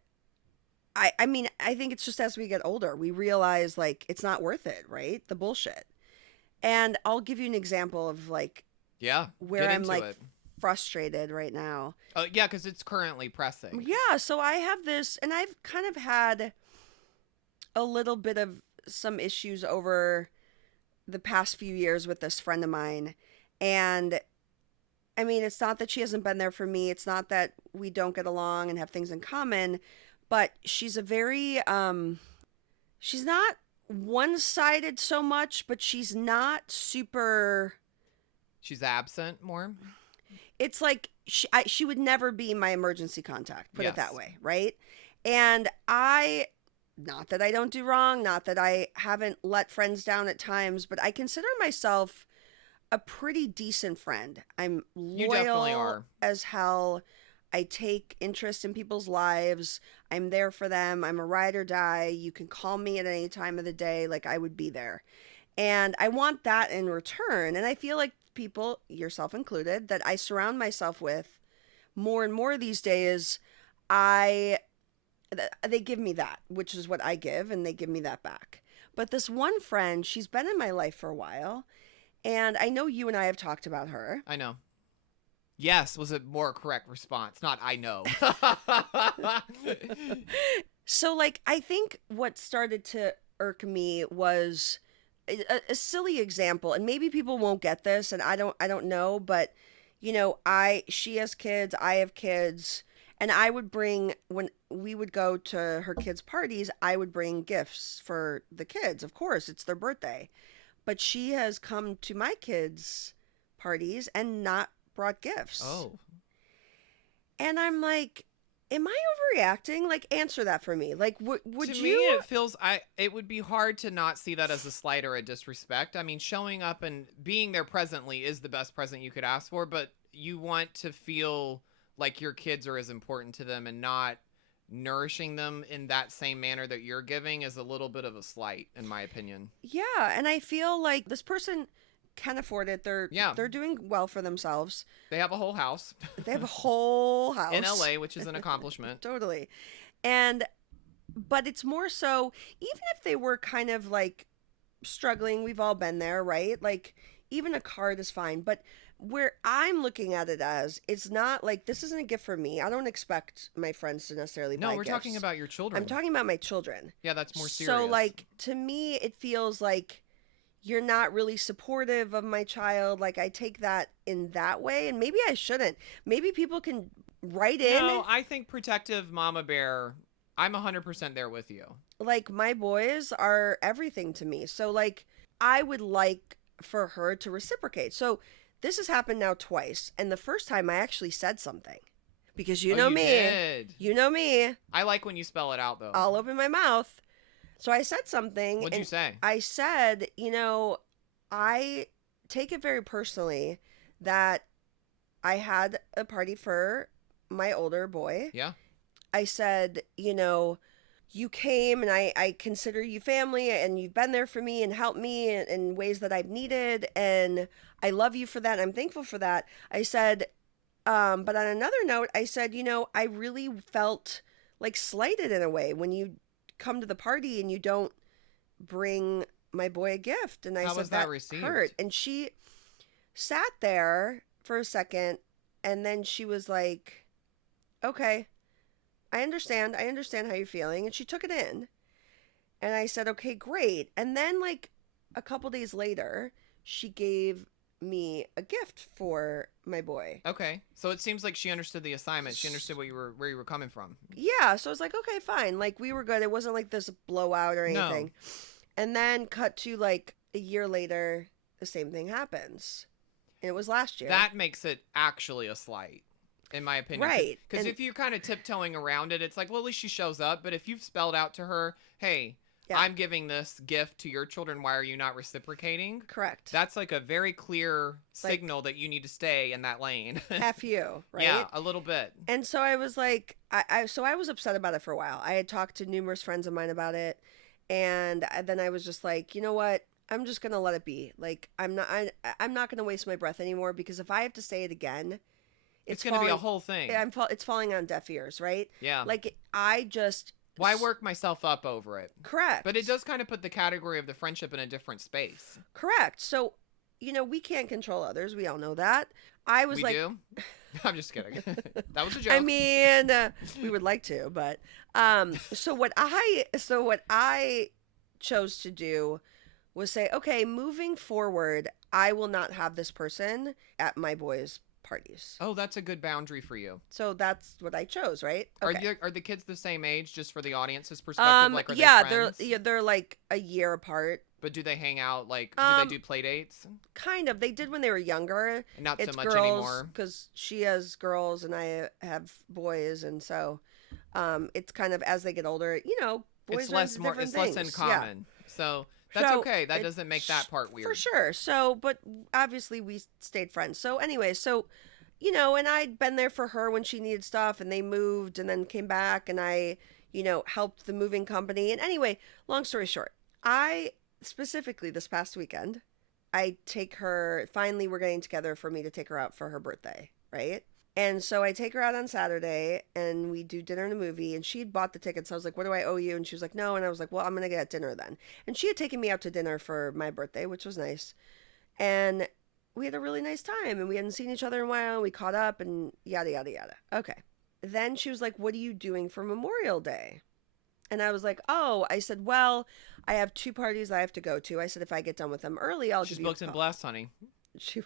I mean, I think it's just as we get older, we realize like it's not worth it, right? The bullshit. And I'll give you an example of like Yeah, where get I'm into like it. frustrated right now. Oh, yeah, because it's currently pressing. Yeah, so I have this, and I've kind of had a little bit of some issues over the past few years with this friend of mine. And I mean, it's not that she hasn't been there for me. It's not that we don't get along and have things in common, but she's a very, she's not one-sided so much, but she's not super. She's absent more. It's like she would never be my emergency contact, put it that Yes. way, right? And not that I don't do wrong, not that I haven't let friends down at times, but I consider myself a pretty decent friend. I'm You definitely loyal are. as hell. I take interest in people's lives. I'm there for them. I'm a ride or die. You can call me at any time of the day. Like, I would be there. And I want that in return. And I feel like people, yourself included, that I surround myself with more and more these days, they give me that, which is what I give, and they give me that back. But this one friend, she's been in my life for a while, and I know you and I have talked about her. I know. Yes was a more correct response, not I know. So, like, I think what started to irk me was a silly example, and maybe people won't get this, and I don't know, but she has kids, I have kids, and I would bring, when we would go to her kids' parties, I would bring gifts for the kids. Of course, it's their birthday, but she has come to my kids' parties and not brought gifts. Oh. And I'm like, am I overreacting? Like, answer that for me. Like, would To you? me, it feels it would be hard to not see that as a slight or a disrespect. I mean, showing up and being there presently is the best present you could ask for, but you want to feel like your kids are as important to them, and not nourishing them in that same manner that you're giving is a little bit of a slight, in my opinion. Yeah, and I feel like this person can afford it. They're doing well for themselves. They have a whole house They have a whole house in LA, which is an accomplishment. Totally. But it's more so, even if they were kind of like struggling, we've all been there, right? Like, even a card is fine. But where I'm looking at it as, it's not like, this isn't a gift for me. I don't expect my friends to necessarily buy No, we're talking gifts. about your children. I'm talking about my children. Yeah, that's more serious. So, like, to me, it feels like you're not really supportive of my child. Like, I take that in that way, and maybe I shouldn't. Maybe people can write in. No, I think protective mama bear, I'm 100% there with you. Like, my boys are everything to me. So, like, I would like for her to reciprocate. So, this has happened now twice. And the first time I actually said something. Because you know me. Did. You know me. I like when you spell it out, though. I'll open my mouth. So I said something. What'd you say? I said, I take it very personally that I had a party for my older boy. Yeah. I said, you came and I consider you family and you've been there for me and helped me in ways that I've needed. And I love you for that. I'm thankful for that. I said, but on another note, I said, I really felt like slighted in a way when you come to the party and you don't bring my boy a gift. And I How said was that received? hurt. And she sat there for a second and then she was like, okay, I understand how you're feeling. And she took it in and I said, okay, great. And then like a couple days later, she gave me a gift for my boy. Okay. So it seems like she understood the assignment. She understood where you were coming from. Yeah, so I was like, okay, fine. Like, we were good. It wasn't like this blowout or anything. No. And then cut to like a year later, the same thing happens. And it was last year. That makes it actually a slight, in my opinion. Right. Because And- if you're kind of tiptoeing around it, it's like, well, at least she shows up. But if you've spelled out to her, hey, Yeah. I'm giving this gift to your children, why are you not reciprocating? Correct. That's like a very clear signal that you need to stay in that lane. F you, right? Yeah, a little bit. And so I was like, I was upset about it for a while. I had talked to numerous friends of mine about it. And then I was just like, you know what? I'm just going to let it be. Like, I'm not going to waste my breath anymore because if I have to say it again, It's going to be a whole thing. It's falling on deaf ears, right? Yeah. Like, I just... Why work myself up over it? Correct. But it does kind of put the category of the friendship in a different space. Correct. So, we can't control others. We all know that. I was We do? I'm just kidding. That was a joke. I mean, we would like to, but so what I chose to do was say, okay, moving forward, I will not have this person at my boys' parties. Oh, that's a good boundary for you. So that's what I chose, right? Are the kids the same age, just for the audience's perspective? Like, are they friends? they're like a year apart. But do they hang out? Like, do they do play dates? Kind of. They did when they were younger. Not It's so much girls, anymore. because she has girls and I have boys, and so it's kind of as they get older, boys It's are less into more. different It's less in things. Yeah. common. So that's So okay. That it- doesn't make that part weird. For sure. So, but obviously we stayed friends. So anyway, and I'd been there for her when she needed stuff, and they moved and then came back, and I, helped the moving company. And anyway, long story short, I specifically this past weekend, I take her, finally we're getting together for me to take her out for her birthday, right? And so I take her out on Saturday and we do dinner and a movie, and she'd bought the tickets. I was like, what do I owe you? And she was like, no. And I was like, well, I'm going to get dinner then. And she had taken me out to dinner for my birthday, which was nice. And we had a really nice time, and we hadn't seen each other in a while. And we caught up and yada, yada, yada. Okay. Then she was like, what are you doing for Memorial Day? And I was like, oh, I said, well, I have 2 parties I have to go to. I said, if I get done with them early, I'll She's give you a booked and call. blessed, honey. She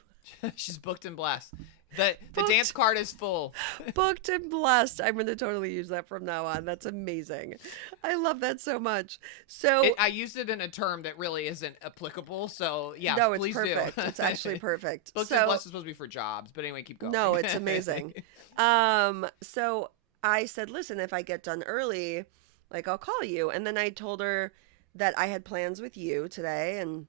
She's booked and blessed. The Booked. dance card is full. booked and blessed. I'm going to totally use that from now on. That's amazing. I love that so much. So I used it in a term that really isn't applicable. So yeah, no, it's please perfect. do. It's actually perfect. Booked so and blessed is supposed to be for jobs, but anyway, keep going. no, it's amazing. So I said, listen, if I get done early, like I'll call you. And then I told her that I had plans with you today, and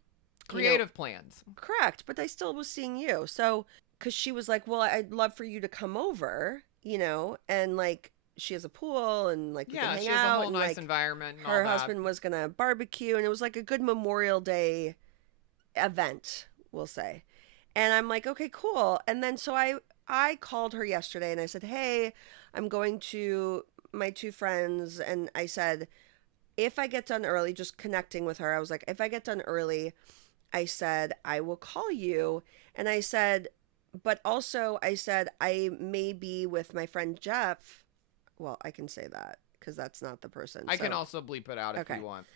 Creative plans. correct, but I still was seeing you. So, because she was like, well, I'd love for you to come over, and like she has a pool and like we Yeah, can hang she has out a whole and nice like environment. And her all that. husband was gonna barbecue, and it was like a good Memorial Day event, we'll say. And I'm like, okay, cool. And then so I called her yesterday and I said, hey, I'm going to my 2 friends, and I said, if I get done early, just connecting with her, I was like, if I get done early, I said, I will call you. And I said, but also I said, I may be with my friend Jeff. Well, I can say that because that's not the person. I can so- also bleep it out if Okay. you want.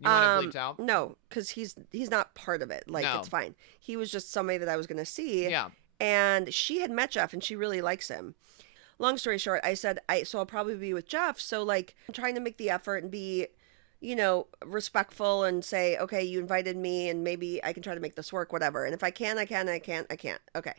You want it bleeped out? No, because he's not part of it. Like, No. it's fine. He was just somebody that I was going to see. Yeah. And she had met Jeff and she really likes him. Long story short, I said, so I'll probably be with Jeff. So, like, I'm trying to make the effort and be, respectful and say, okay, you invited me and maybe I can try to make this work, whatever. And if I can, I can, I can't, I can't. Okay.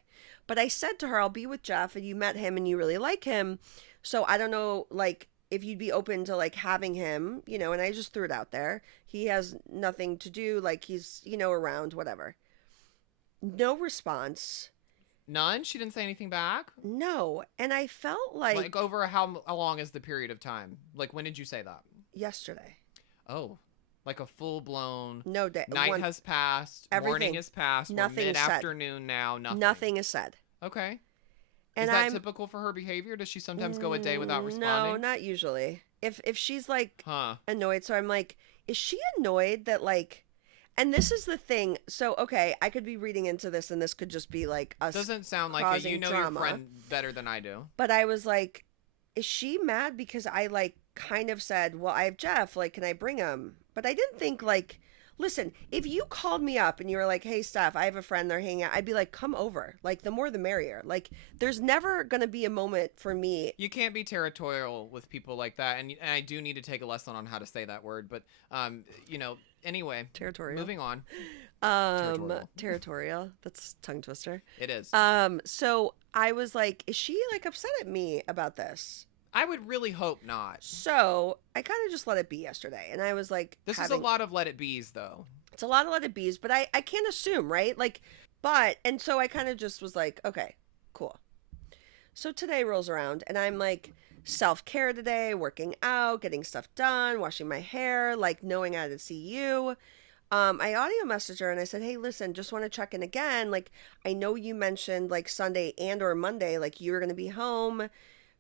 But I said to her, I'll be with Jeff and you met him and you really like him. So I don't know, like, if you'd be open to, like, having him, and I just threw it out there. He has nothing to do, like, he's, around, whatever. No response. None? She didn't say anything back? No. And I felt like over how long is the period of time? Like, when did you say that? yesterday. Oh, like a full-blown No day. night has passed, morning Everything. has passed, Nothing we're is said. mid-afternoon now, nothing. Nothing is said. Okay. And is that I'm typical for her behavior? Does she sometimes go a day without responding? No, not usually. If she's like Huh. annoyed, so I'm like, is she annoyed that, like, and this is the thing. So okay, I could be reading into this and this could just be like us. Doesn't sound like it. causing You know drama. your friend better than I do. But I was like, is she mad because I, like, kind of said, well, I have Jeff, like, can I bring him? But I didn't think, like, listen, if you called me up and you were like, hey, Steph, I have a friend, they're hanging out, I'd be like, come over. Like, the more the merrier. Like, there's never going to be a moment for me. You can't be territorial with people like that, and I do need to take a lesson on how to say that word. But, anyway, Territorial. moving on. Territorial. That's a tongue twister. It is. So I was like, is she, like, upset at me about this? I would really hope not. So I kind of just let it be yesterday. And I was like, This is a lot of let it be's, though. It's a lot of let it be's, but I can't assume, right? Like, and so I kind of just was like, okay, cool. So today rolls around and I'm like self-care today, working out, getting stuff done, washing my hair, like knowing I had to see you. I audio messaged her and I said, hey, listen, just want to check in again. Like, I know you mentioned like Sunday and or Monday, like you were going to be home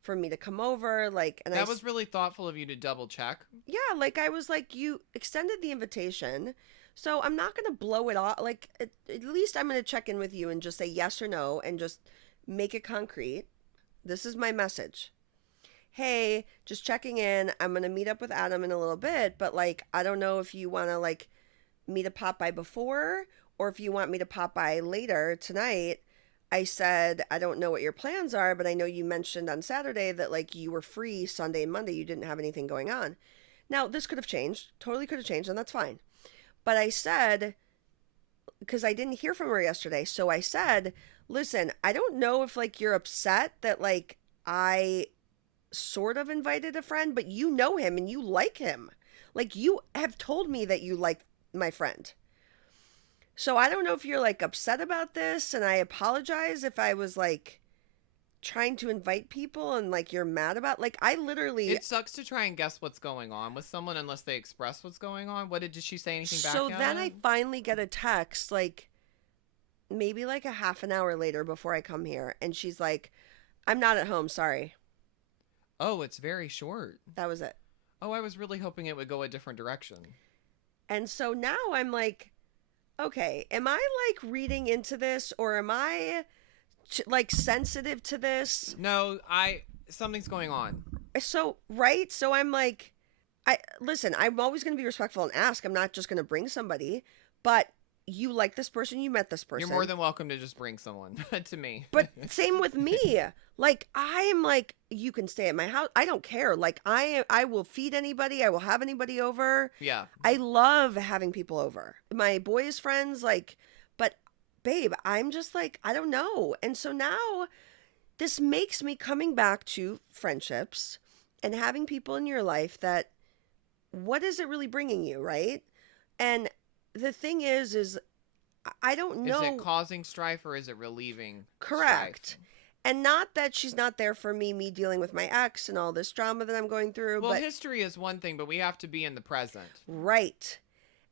for me to come over, like, and that was really thoughtful of you to double check. Yeah, like I was like, you extended the invitation, so I'm not gonna blow it off. Like, at least I'm gonna check in with you and just say yes or no and just make it concrete. This is my message. Hey, just checking in. I'm gonna meet up with Adam in a little bit, but like, I don't know if you wanna like me to pop by before or if you want me to pop by later tonight. I said, I don't know what your plans are, but I know you mentioned on Saturday that, like, you were free Sunday and Monday. You didn't have anything going on. Now, this could have changed. Totally could have changed, and that's fine. But I said, because I didn't hear from her yesterday, so I said, listen, I don't know if, like, you're upset that, like, I sort of invited a friend, but you know him and you like him. Like, you have told me that you like my friend. So I don't know if you're like upset about this, and I apologize if I was like trying to invite people and like you're mad about, like, I literally. It sucks to try and guess what's going on with someone unless they express what's going on. Did she say anything back? So then I finally get a text like maybe like a half an hour later before I come here, and she's like, I'm not at home, sorry. Oh, it's very short. That was it. Oh, I was really hoping it would go a different direction. And so now I'm like, okay, am I like reading into this, or am I like sensitive to this? No, something's going on. So, right? So I'm like, listen, I'm always going to be respectful and ask. I'm not just going to bring somebody, but you like this person, you met this person. You're more than welcome to just bring someone to me. But same with me. Like, I am like, you can stay at my house. I don't care. Like, I will feed anybody. I will have anybody over. Yeah. I love having people over. My boys' friends, like, but babe, I'm just like, I don't know. And so now this makes me coming back to friendships and having people in your life that, what is it really bringing you, right? And the thing is I don't know. Is it causing strife or is it relieving? Correct. Strife? And not that she's not there for me dealing with my ex and all this drama that I'm going through. Well, but history is one thing, but we have to be in the present. Right.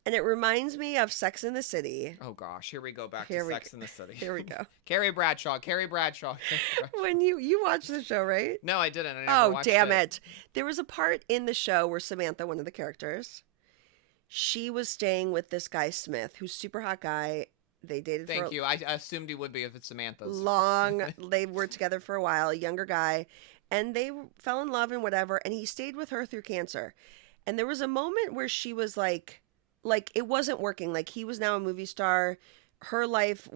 And it reminds me of Sex in the City. Oh, gosh. Here we go back Here to we Sex in the City. Here we go. Carrie Bradshaw. Carrie Bradshaw. When you watched the show, right? No, I didn't. I never Oh, watched damn it. There was a part in the show where Samantha, one of the characters, she was staying with this guy Smith, who's super hot guy. They dated for Thank you. I assumed he would be if it's Samantha's. long. They were together for a while, a younger guy, and they fell in love and whatever. And he stayed with her through cancer. And there was a moment where she was like it wasn't working. Like he was now a movie star. Her life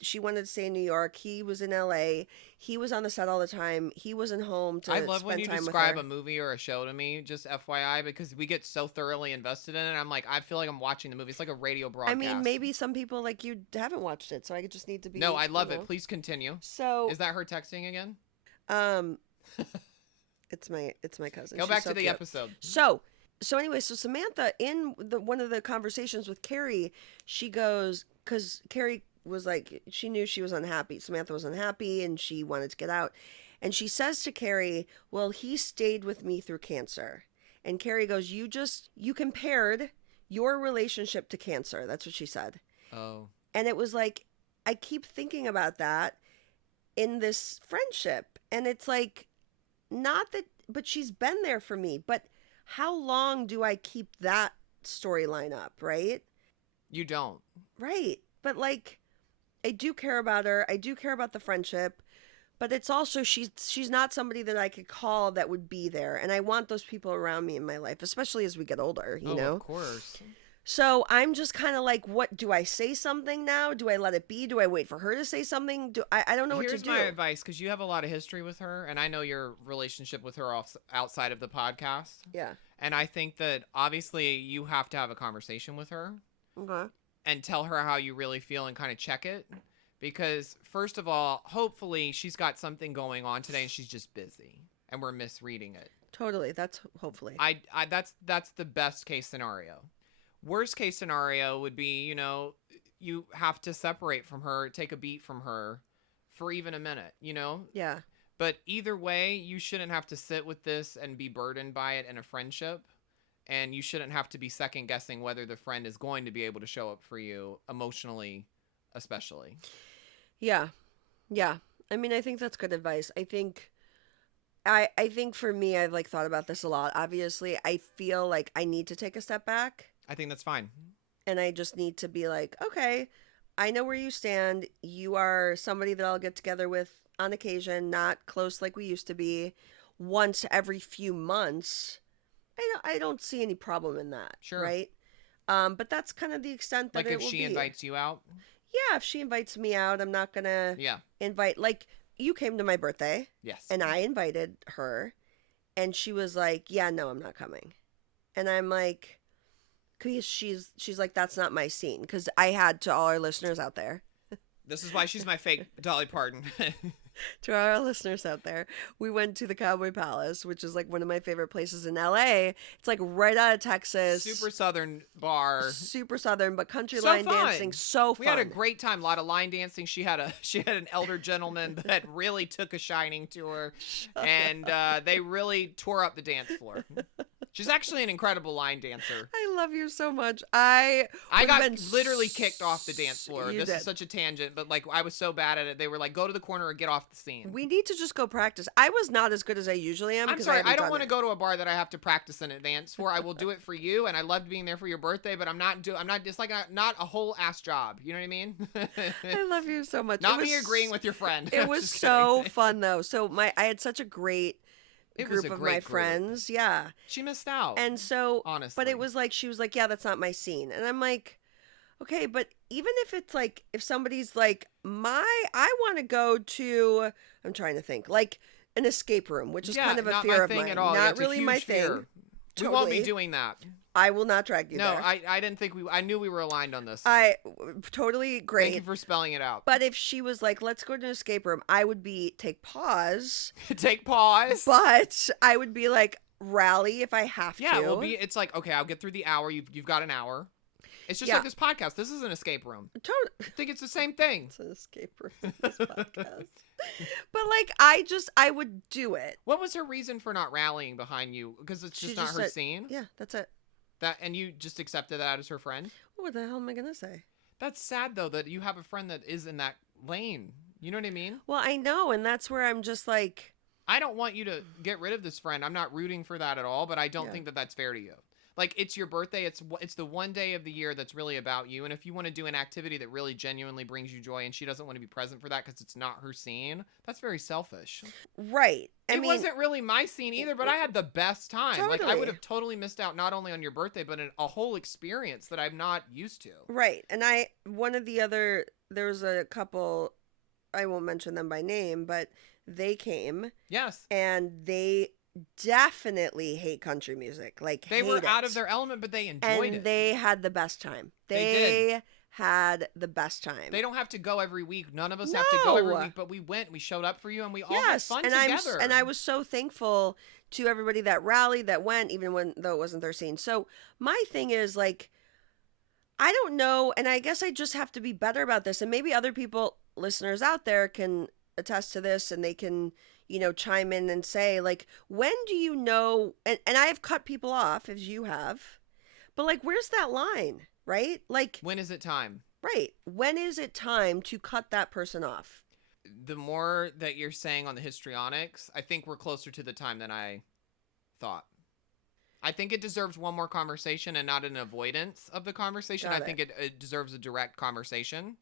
she wanted to stay in New York. He was in LA. He was on the set all the time. He wasn't home to I love when spend you time with describe her. a movie or a show to me, just FYI, because we get so thoroughly invested in it. I'm like, I feel like I'm watching the movie. It's like a radio broadcast. I mean, maybe some people like you haven't watched it, so I just need to be. No, I love you know. it. Please continue. So Is that her texting again? it's my cousin. Go She's back so to the cute. episode. So anyway, so Samantha in one of the conversations with Carrie, she goes, because Carrie was like, she knew she was unhappy. Samantha was unhappy and she wanted to get out. And she says to Carrie, well, he stayed with me through cancer. And Carrie goes, you compared your relationship to cancer. That's what she said. Oh. And it was like, I keep thinking about that in this friendship. And it's like, not that, but she's been there for me. But how long do I keep that storyline up, right? You don't. Right. But like, I do care about her. I do care about the friendship. But it's also, she's not somebody that I could call that would be there. And I want those people around me in my life, especially as we get older, you know? Of course. So I'm just kind of like, what, do I say something now? Do I let it be? Do I wait for her to say something? I don't know what to do. Here's my advice, because you have a lot of history with her, and I know your relationship with her outside of the podcast. Yeah. And I think that obviously you have to have a conversation with her Okay. and tell her how you really feel and kind of check it. Because first of all, hopefully she's got something going on today and she's just busy and we're misreading it. Totally. That's hopefully. That's the best case scenario. Worst case scenario would be, you know, you have to separate from her, take a beat from her for even a minute, you know? Yeah. But either way, you shouldn't have to sit with this and be burdened by it in a friendship. And you shouldn't have to be second guessing whether the friend is going to be able to show up for you emotionally, especially. Yeah. Yeah. I mean, I think that's good advice. I think for me, I've like thought about this a lot. Obviously, I feel like I need to take a step back. I think that's fine. And I just need to be like, okay, I know where you stand. You are somebody that I'll get together with on occasion, not close like we used to be. Once every few months. I don't see any problem in that. Sure. Right? But that's kind of the extent that Like it if will she be. invites you out. Yeah, if she invites me out, I'm not going to invite. Like, you came to my birthday. Yes. And I invited her. And she was like, yeah, no, I'm not coming. And I'm like, because she's like, that's not my scene. Because I had, to all our listeners out there. This is why she's my fake Dolly Parton. To our listeners out there, we went to the Cowboy Palace, which is like one of my favorite places in LA. It's like right out of Texas. Super southern bar. Super southern, but country So line fun. dancing. So fun. We had a great time. A lot of line dancing. She had an elder gentleman that really took a shining to her, and they really tore up the dance floor. She's actually an incredible line dancer. I love you so much. I got literally kicked off the dance floor. You This did. is such a tangent, but like I was so bad at it. They were like, go to the corner or get off the scene. We need to just go practice. I was not as good as I usually am. I'm 'cause sorry, haven't I don't done want to it. go to a bar that I have to practice in advance for. I will do it for you, and I loved being there for your birthday, but I'm not just like not a whole ass job. You know what I mean? I love you so much. Not It me was- agreeing with your friend. It I'm was just so kidding. fun though. So I had such a great It was group a of great my group. friends. Yeah. She missed out. And so, honestly, but it was like, she was like, yeah, that's not my scene. And I'm like, okay, but even if it's like, if somebody's like, I want to go to, I'm trying to think, like an escape room, which is kind of a not fear my of thing mine. at all. Yeah, Not it's a really my huge thing. fear. We won't be Totally. doing that. I will not drag you No, there. I didn't think I knew we were aligned on this. Totally Thank great. you for spelling it out. But if she was like, let's go to an escape room, I would take pause, Take pause. but I would be like, rally if I have Yeah, to. it's like, okay, I'll get through the hour. You've got an hour. It's just Yeah. like this podcast. This is an escape room. I think it's the same thing. It's an escape room, this podcast. But like, I would do it. What was her reason for not rallying behind you? Because it's just She not just her said- scene. Yeah, that's it. And you just accepted that as her friend. What the hell am I gonna say? That's sad though that you have a friend that is in that lane. You know what I mean? Well, I know, and that's where I'm just like, I don't want you to get rid of this friend. I'm not rooting for that at all, but I don't Yeah. think that that's fair to you. Like, it's your birthday. It's the one day of the year that's really about you. And if you want to do an activity that really genuinely brings you joy and she doesn't want to be present for that because it's not her scene, that's very selfish. Right. It wasn't really my scene either, but I had the best time. Totally. Like, I would have totally missed out not only on your birthday, but a whole experience that I'm not used to. Right. And there was a couple, I won't mention them by name, but they came. Yes. And they definitely hate country music. Like, they were out of their element, but they enjoyed it. And they had the best time. They did. Had the best time. They don't have to go every week. None of us have to go every week, but we went. We showed up for you, and we all had fun together. And I was so thankful to everybody that rallied, that went, even though it wasn't their scene. So my thing is, like, I don't know, and I guess I just have to be better about this. And maybe other people, listeners out there, can attest to this, and they can, chime in and say, like, when do you know? And I have cut people off, as you have, but, like, where's that line, right? Like, when is it time? Right. When is it time to cut that person off? The more that you're saying on the histrionics, I think we're closer to the time than I thought. I think it deserves one more conversation and not an avoidance of the conversation. I think it deserves a direct conversation.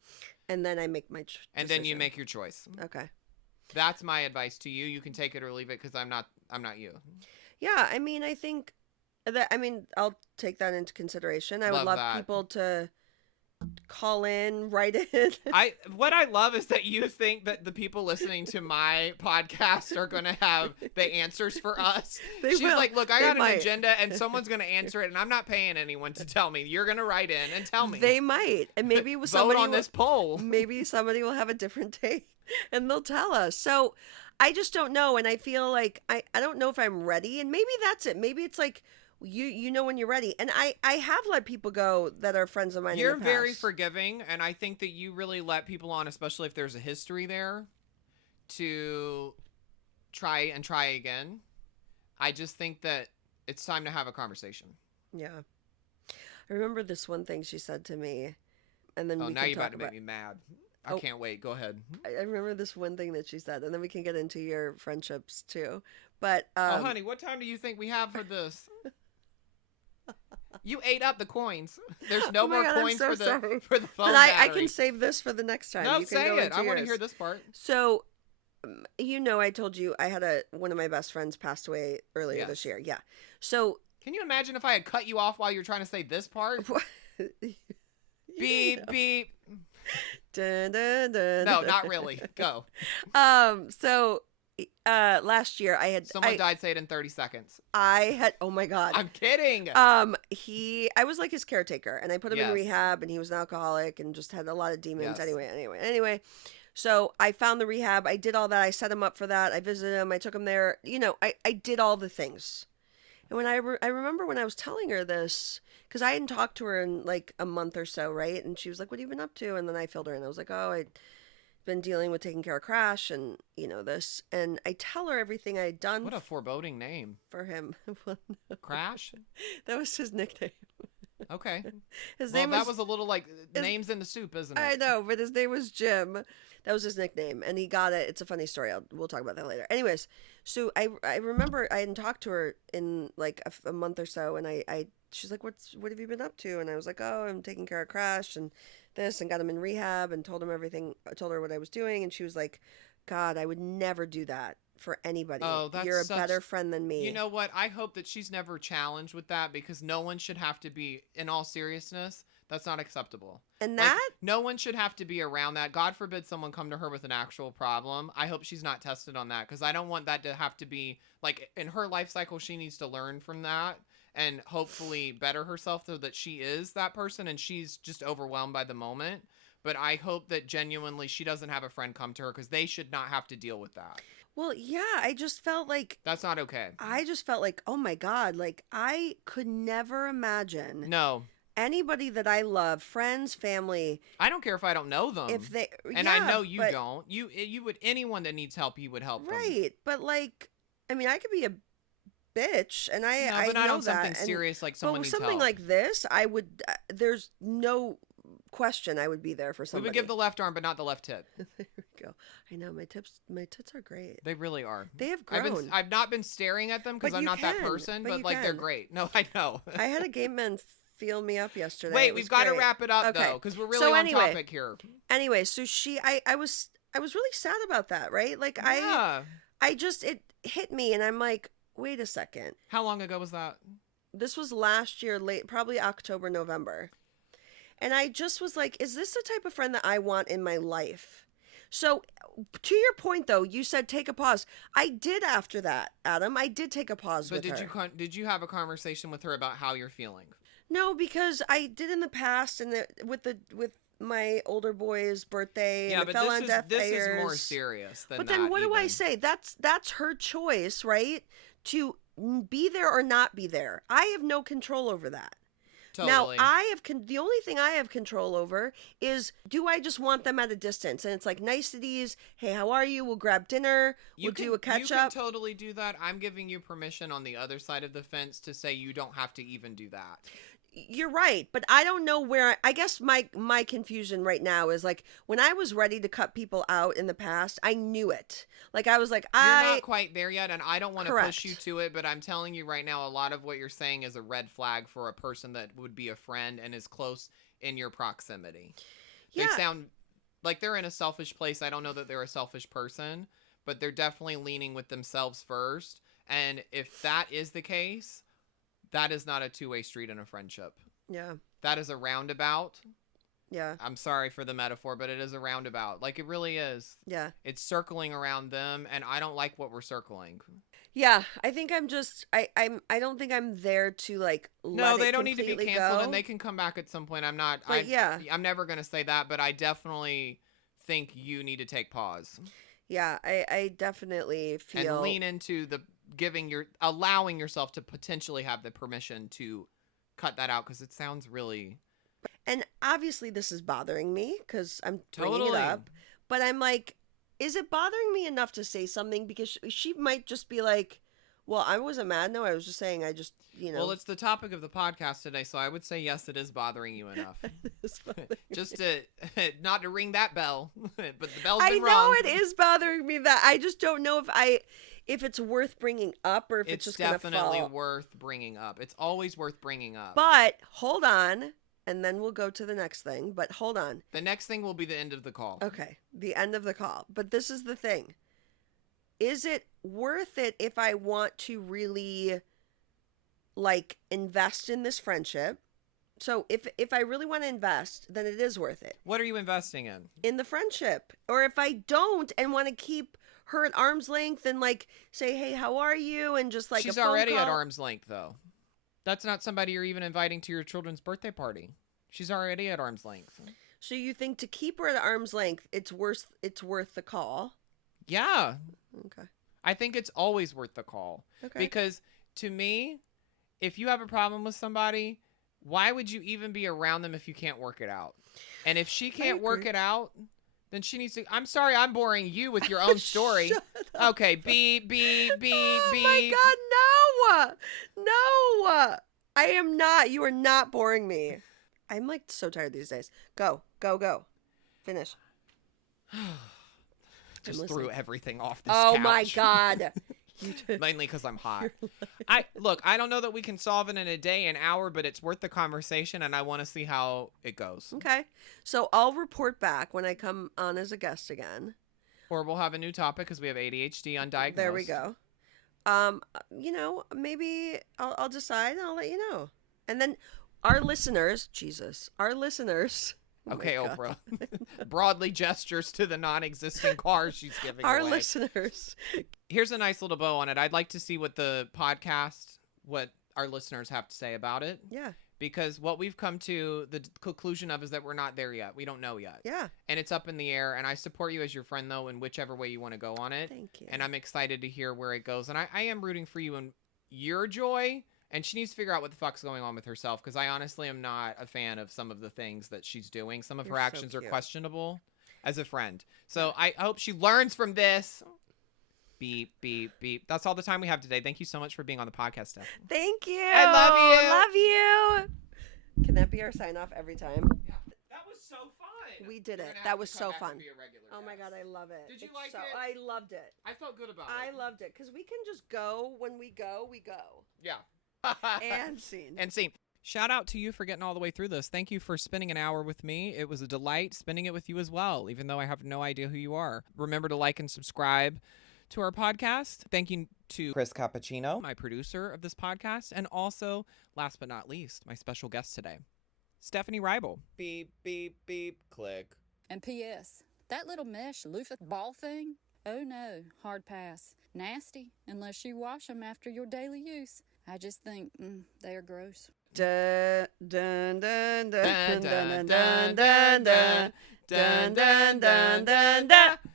And then I make my decision. And then you make your choice. Okay. That's my advice to you. You can take it or leave it because I'm not you. Yeah, I mean, I think that, I'll take that into consideration. I would love people to call in, write in. What I love is that you think that the people listening to my podcast are going to have the answers for us. She's like, look, I got an agenda and someone's going to answer it, and I'm not paying anyone to tell me. You're going to write in and tell me. They might. And maybe vote on this poll. Maybe somebody will have a different take and they'll tell us. So I just don't know. And I feel like I don't know if I'm ready. And maybe that's it. Maybe it's like, you know when you're ready. And I have let people go that are friends of mine. You're very forgiving, and I think that you really let people on, especially if there's a history there, to try again. I just think that it's time to have a conversation. Yeah. I remember this one thing she said to me, and then now you're about to make me mad. I can't wait. Go ahead. I remember this one thing that she said, and then we can get into your friendships too. But oh, honey, what time do you think we have for this? You ate up the coins. There's no more coins for the phone and I can save this for the next time. No, say it. I want to hear this part. So, I told you I had one of my best friends passed away earlier this year. Yeah. So, can you imagine if I had cut you off while you're trying to say this part? Beep beep. Dun, dun, dun, no, not really. Go. So last year someone died. Say it in 30 seconds. Oh my God. I'm kidding. I was like his caretaker, and I put him in rehab, and he was an alcoholic and just had a lot of demons. Anyway. So I found the rehab. I did all that. I set him up for that. I visited him. I took him there. I did all the things. And when I remember when I was telling her this, because I hadn't talked to her in like a month or so, right? And she was like, "What have you been up to?" And then I filled her in. I was like, "Oh, I'd been dealing with taking care of Crash and this." And I tell her everything I had done. What a foreboding name for him. Crash? That was his nickname. Okay. His name was a little like names in the soup, isn't it? I know, but his name was Jim. That was his nickname, and he got it. It's a funny story. We'll talk about that later. Anyways, so I remember I hadn't talked to her in like a month or so, and she's like, what have you been up to? And I was like, oh, I'm taking care of Crash and this, and got him in rehab, and told him everything. I told her what I was doing, and she was like, God, I would never do that for anybody. Oh, you're a better friend than me. You know what? I hope that she's never challenged with that, because no one should have to be, in all seriousness, that's not acceptable. And that? No one should have to be around that. God forbid someone come to her with an actual problem. I hope she's not tested on that, because I don't want that to have to be, like, in her life cycle, she needs to learn from that and hopefully better herself so that she is that person and she's just overwhelmed by the moment. But I hope that genuinely she doesn't have a friend come to her, because they should not have to deal with that. Well, yeah, I just felt like... That's not okay. I just felt like, oh my God, like, I could never imagine... No. Anybody that I love, friends, family... I don't care if I don't know them. If they... And I know you don't. You would... Anyone that needs help, you would help them. Right, but like... I mean, I could be a bitch, and I but know not on that. something serious like someone needs help. But with something like this, I would... there's no question I would be there for somebody. We would give the left arm, but not the left hip. There we go. I know my tits are great. They really are. They have grown. I've not been staring at them because But I'm you not that can. person, But but you like they're can. great. No, I know. I had a gay man feel me up yesterday. Wait, It was we've got to great. wrap it up Okay. though, because we're really So on anyway- topic here. Anyway, so I was really sad about that, right? Like Yeah. it hit me, and I'm like, wait a second. How long ago was that? This was last year, late, probably October, November. And I just was like, is this the type of friend that I want in my life? So to your point, though, you said take a pause. I did after that, Adam. I did take a pause But with her. did you have a conversation with her about how you're feeling? No, because I did in the past, and with my older boy's birthday, Yeah, and it but fell on deaf this is more ears. serious than But that. then what do I even. say? That's her choice, right? To be there or not be there. I have no control over that. Totally. Now, the only thing I have control over is, do I just want them at a distance? And it's like niceties. Hey, how are you? We'll grab dinner. We'll do a catch You up. can totally do that. I'm giving you permission on the other side of the fence to say you don't have to even do that. You're right, but I don't know where. I guess my confusion right now is like when I was ready to cut people out in the past, I knew it. Like I was like, You're not quite there yet, and I don't want to push Correct. you to it, but I'm telling you right now, a lot of what you're saying is a red flag for a person that would be a friend and is close in your proximity. Yeah. They sound like they're in a selfish place. I don't know that they're a selfish person, but they're definitely leaning with themselves first. And if that is the case, that is not a two-way street in a friendship. Yeah, That is a roundabout. yeah, I'm sorry for the metaphor, but it is a roundabout. Like, it really is. yeah, It's circling around them, and I don't like what we're circling. yeah. I think I'm just I don't think I'm there to like. No, let they it don't need to be completely canceled, go. and they can come back at some point. I'm not. But yeah. I'm never gonna say that, but I definitely think you need to take pause Yeah, I definitely feel and lean into the allowing yourself to potentially have the permission to cut that out, because it sounds really And obviously this is bothering me because I'm bringing totally. it up. But I'm like, is it bothering me enough to say something? Because she might just be like, well, I wasn't mad. No, I was just saying I just, Well, it's the topic of the podcast today, so I would say yes, it is bothering you enough. It's bothering Just to not to ring that bell, but the bell's I been know rung. it is bothering me that I just don't know if it's worth bringing up or if it's just gonna definitely fall. worth bringing up. It's always worth bringing up. But hold on, and then we'll go to the next thing. But hold on. The next thing will be the end of the call. Okay, the end of the call. But this is the thing. Is it worth it if I want to really like invest in this friendship? So if I really want to invest, then it is worth it What are you investing in? the friendship. Or if I don't and want to keep her at arm's length and like say, hey, how are you? And just like She's a phone already at call. arm's length, though. That's not somebody you're even inviting to your children's birthday party. She's already at arm's length. So you think to keep her at arm's length, it's worth the call? Yeah. Okay. I think it's always worth the call. Okay. Because to me, if you have a problem with somebody, why would you even be around them if you can't work it out? And if she can't work agree. it out, then she needs to. I'm sorry, I'm boring you with your own story. Shut up. Okay, beep, beep, beep, Oh beep. my God, no! No! I am not. You are not boring me. I'm like so tired these days. Go. Finish. Just I'm threw listening. everything off this Oh couch. my God. You did. Mainly because I'm hot. I don't know that we can solve it in a day, an hour, but it's worth the conversation, and I want to see how it goes. Okay. So I'll report back when I come on as a guest again. Or we'll have a new topic because we have ADHD undiagnosed. There we go. Maybe I'll decide and I'll let you know. And then our listeners, oh my Okay, God. Oprah. Broadly gestures to the non-existent car she's giving Our away. listeners. Here's a nice little bow on it. I'd like to see what our listeners have to say about it. Yeah. Because what we've come to the conclusion of is that we're not there yet. We don't know yet. Yeah. And it's up in the air. And I support you as your friend, though, in whichever way you want to go on it. Thank you. And I'm excited to hear where it goes. And I am rooting for you in your joy. And she needs to figure out what the fuck's going on with herself, because I honestly am not a fan of some of the things that she's doing. Some of You're her so actions are cute. questionable as a friend. So I hope she learns from this. Beep, beep, beep. That's all the time we have today. Thank you so much for being on the podcast, Steph. Thank you. I love you. Love you. Can that be our sign off every time? Yeah, that was so fun. We did You're it. gonna have That to was come so back and fun. be a regular Oh my guest. God, I love it. Did you It's like so, it? I loved it. I felt good about I it. loved it because we can just go when we go, we go. Yeah. And scene. And scene. Shout out to you for getting all the way through this. Thank you for spending an hour with me. It was a delight spending it with you as well, even though I have no idea who you are. Remember to like and subscribe to our podcast. Thank you to Chris Cappuccino, my producer of this podcast, and also, last but not least, my special guest today, Stephanie Reibel. Beep, beep, beep, click. And P.S. That little mesh loofah ball thing? Oh no, hard pass. Nasty, unless you wash them after your daily use. I just think they are gross. Dun dun dun dun dun dun dun dun dun dun dun dun dun dun.